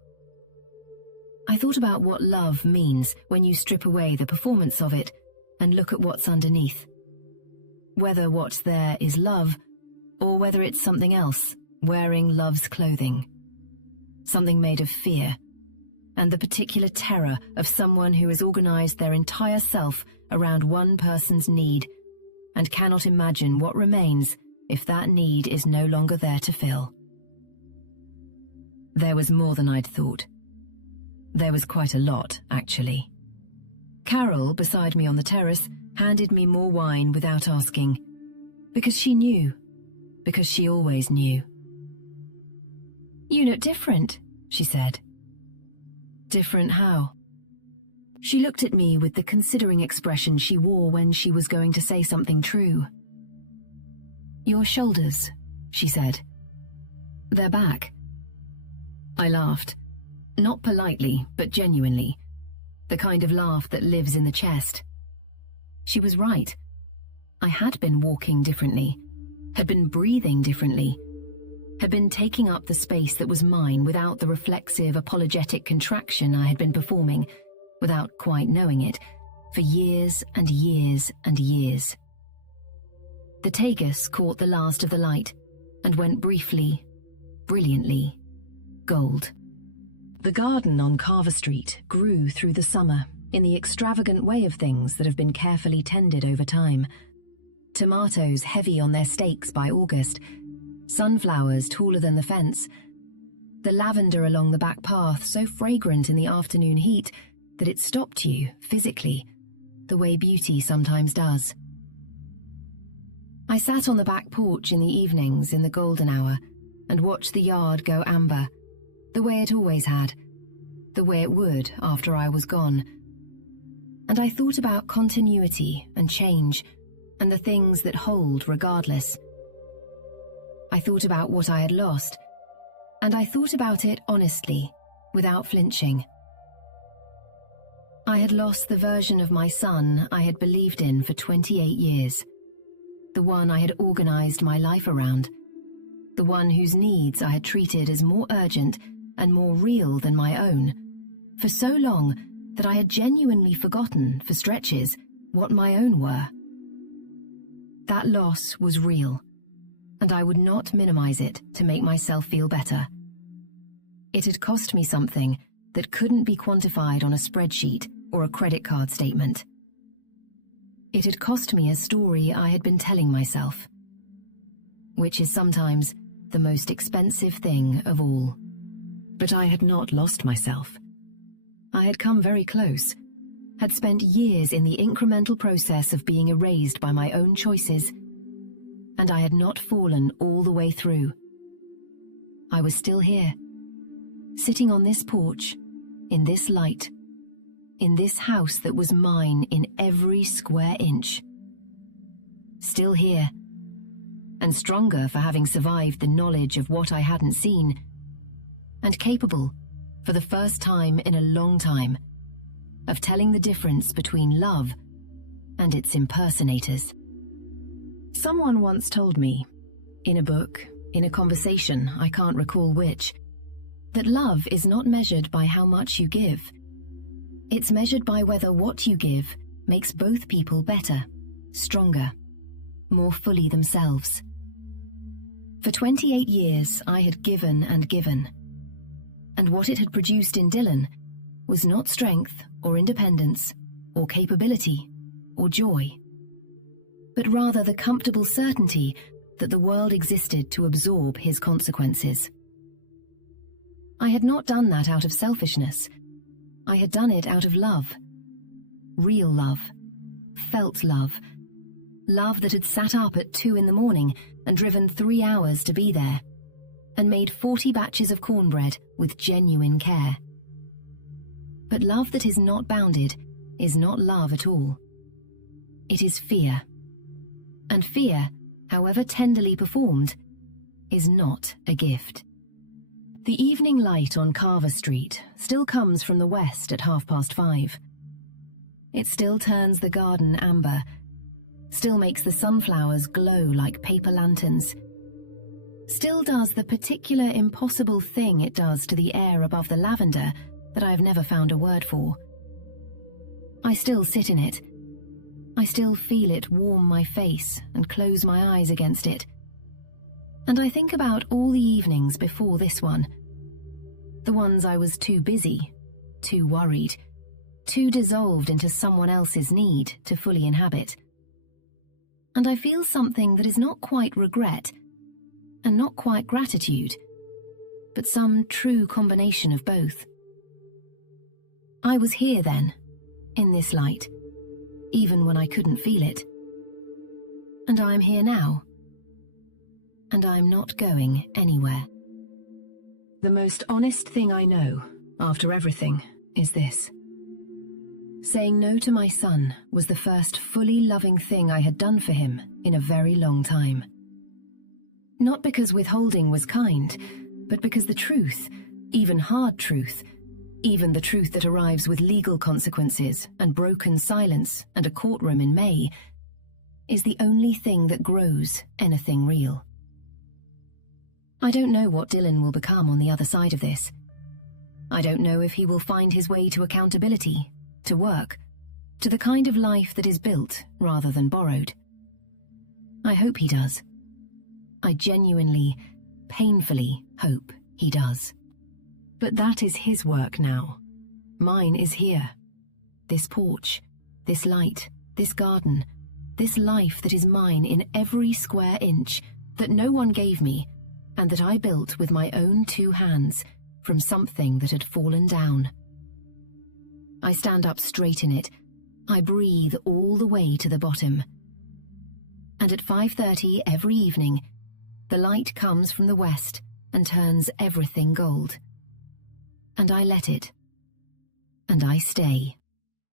I thought about what love means when you strip away the performance of it and look at what's underneath. Whether what's there is love, or whether it's something else, wearing love's clothing. Something made of fear, and the particular terror of someone who has organized their entire self around one person's need, and cannot imagine what remains if that need is no longer there to fill. There was more than I'd thought. There was quite a lot, actually. Carol, beside me on the terrace, handed me more wine without asking, because she knew, because she always knew. "You look different," she said. Different how? She looked at me with the considering expression she wore when she was going to say something true. "Your shoulders," she said. "They're back." I laughed. Not politely, but genuinely. The kind of laugh that lives in the chest. She was right. I had been walking differently, had been breathing differently, had been taking up the space that was mine without the reflexive, apologetic contraction I had been performing, without quite knowing it, for years and years and years. The Tagus caught the last of the light and went briefly, brilliantly, gold. The garden on Carver Street grew through the summer in the extravagant way of things that have been carefully tended over time. Tomatoes heavy on their stakes by August, sunflowers taller than the fence, the lavender along the back path so fragrant in the afternoon heat that it stopped you, physically, the way beauty sometimes does. I sat on the back porch in the evenings in the golden hour and watched the yard go amber, the way it always had, the way it would after I was gone. And I thought about continuity and change and the things that hold regardless. I thought about what I had lost, and I thought about it honestly, without flinching. I had lost the version of my son I had believed in for 28 years, the one I had organized my life around, the one whose needs I had treated as more urgent and more real than my own, for so long that I had genuinely forgotten, for stretches, what my own were. That loss was real, and I would not minimize it to make myself feel better. It had cost me something that couldn't be quantified on a spreadsheet or a credit card statement. It had cost me a story I had been telling myself, which is sometimes the most expensive thing of all. But I had not lost myself. I had come very close, had spent years in the incremental process of being erased by my own choices, and I had not fallen all the way through. I was still here, sitting on this porch, in this light, in this house that was mine in every square inch. Still here, and stronger for having survived the knowledge of what I hadn't seen, and capable, for the first time in a long time, of telling the difference between love and its impersonators. Someone once told me, in a book, in a conversation, I can't recall which, that love is not measured by how much you give. It's measured by whether what you give makes both people better, stronger, more fully themselves. For 28 years, I had given and given, and what it had produced in Dylan was not strength or independence or capability or joy, but rather the comfortable certainty that the world existed to absorb his consequences. I had not done that out of selfishness. I had done it out of love. Real love. Felt love. Love that had sat up at 2 a.m. and driven 3 hours to be there, and made 40 batches of cornbread with genuine care. But love that is not bounded is not love at all. It is fear. And fear, however tenderly performed, is not a gift. The evening light on Carver Street still comes from the west at 5:30. It still turns the garden amber, still makes the sunflowers glow like paper lanterns. still does the particular impossible thing it does to the air above the lavender that I have never found a word for. I still sit in it. I still feel it warm my face and close my eyes against it. And I think about all the evenings before this one. The ones I was too busy, too worried, too dissolved into someone else's need to fully inhabit. And I feel something that is not quite regret, and not quite gratitude, but some true combination of both. I was here then, in this light, even when I couldn't feel it. And I am here now. And I'm not going anywhere. The most honest thing I know, after everything, is this. Saying no to my son was the first fully loving thing I had done for him in a very long time. Not because withholding was kind, but because the truth, even hard truth, even the truth that arrives with legal consequences and broken silence and a courtroom in May, is the only thing that grows anything real. I don't know what Dylan will become on the other side of this. I don't know if he will find his way to accountability, to work, to the kind of life that is built rather than borrowed. I hope he does. I genuinely, painfully hope he does. But that is his work now. Mine is here. This porch, this light, this garden, this life that is mine in every square inch, that no one gave me, and that I built with my own 2 hands from something that had fallen down. I stand up straight in it. I breathe all the way to the bottom. And at 5:30 every evening, the light comes from the west and turns everything gold. And I let it. And I stay.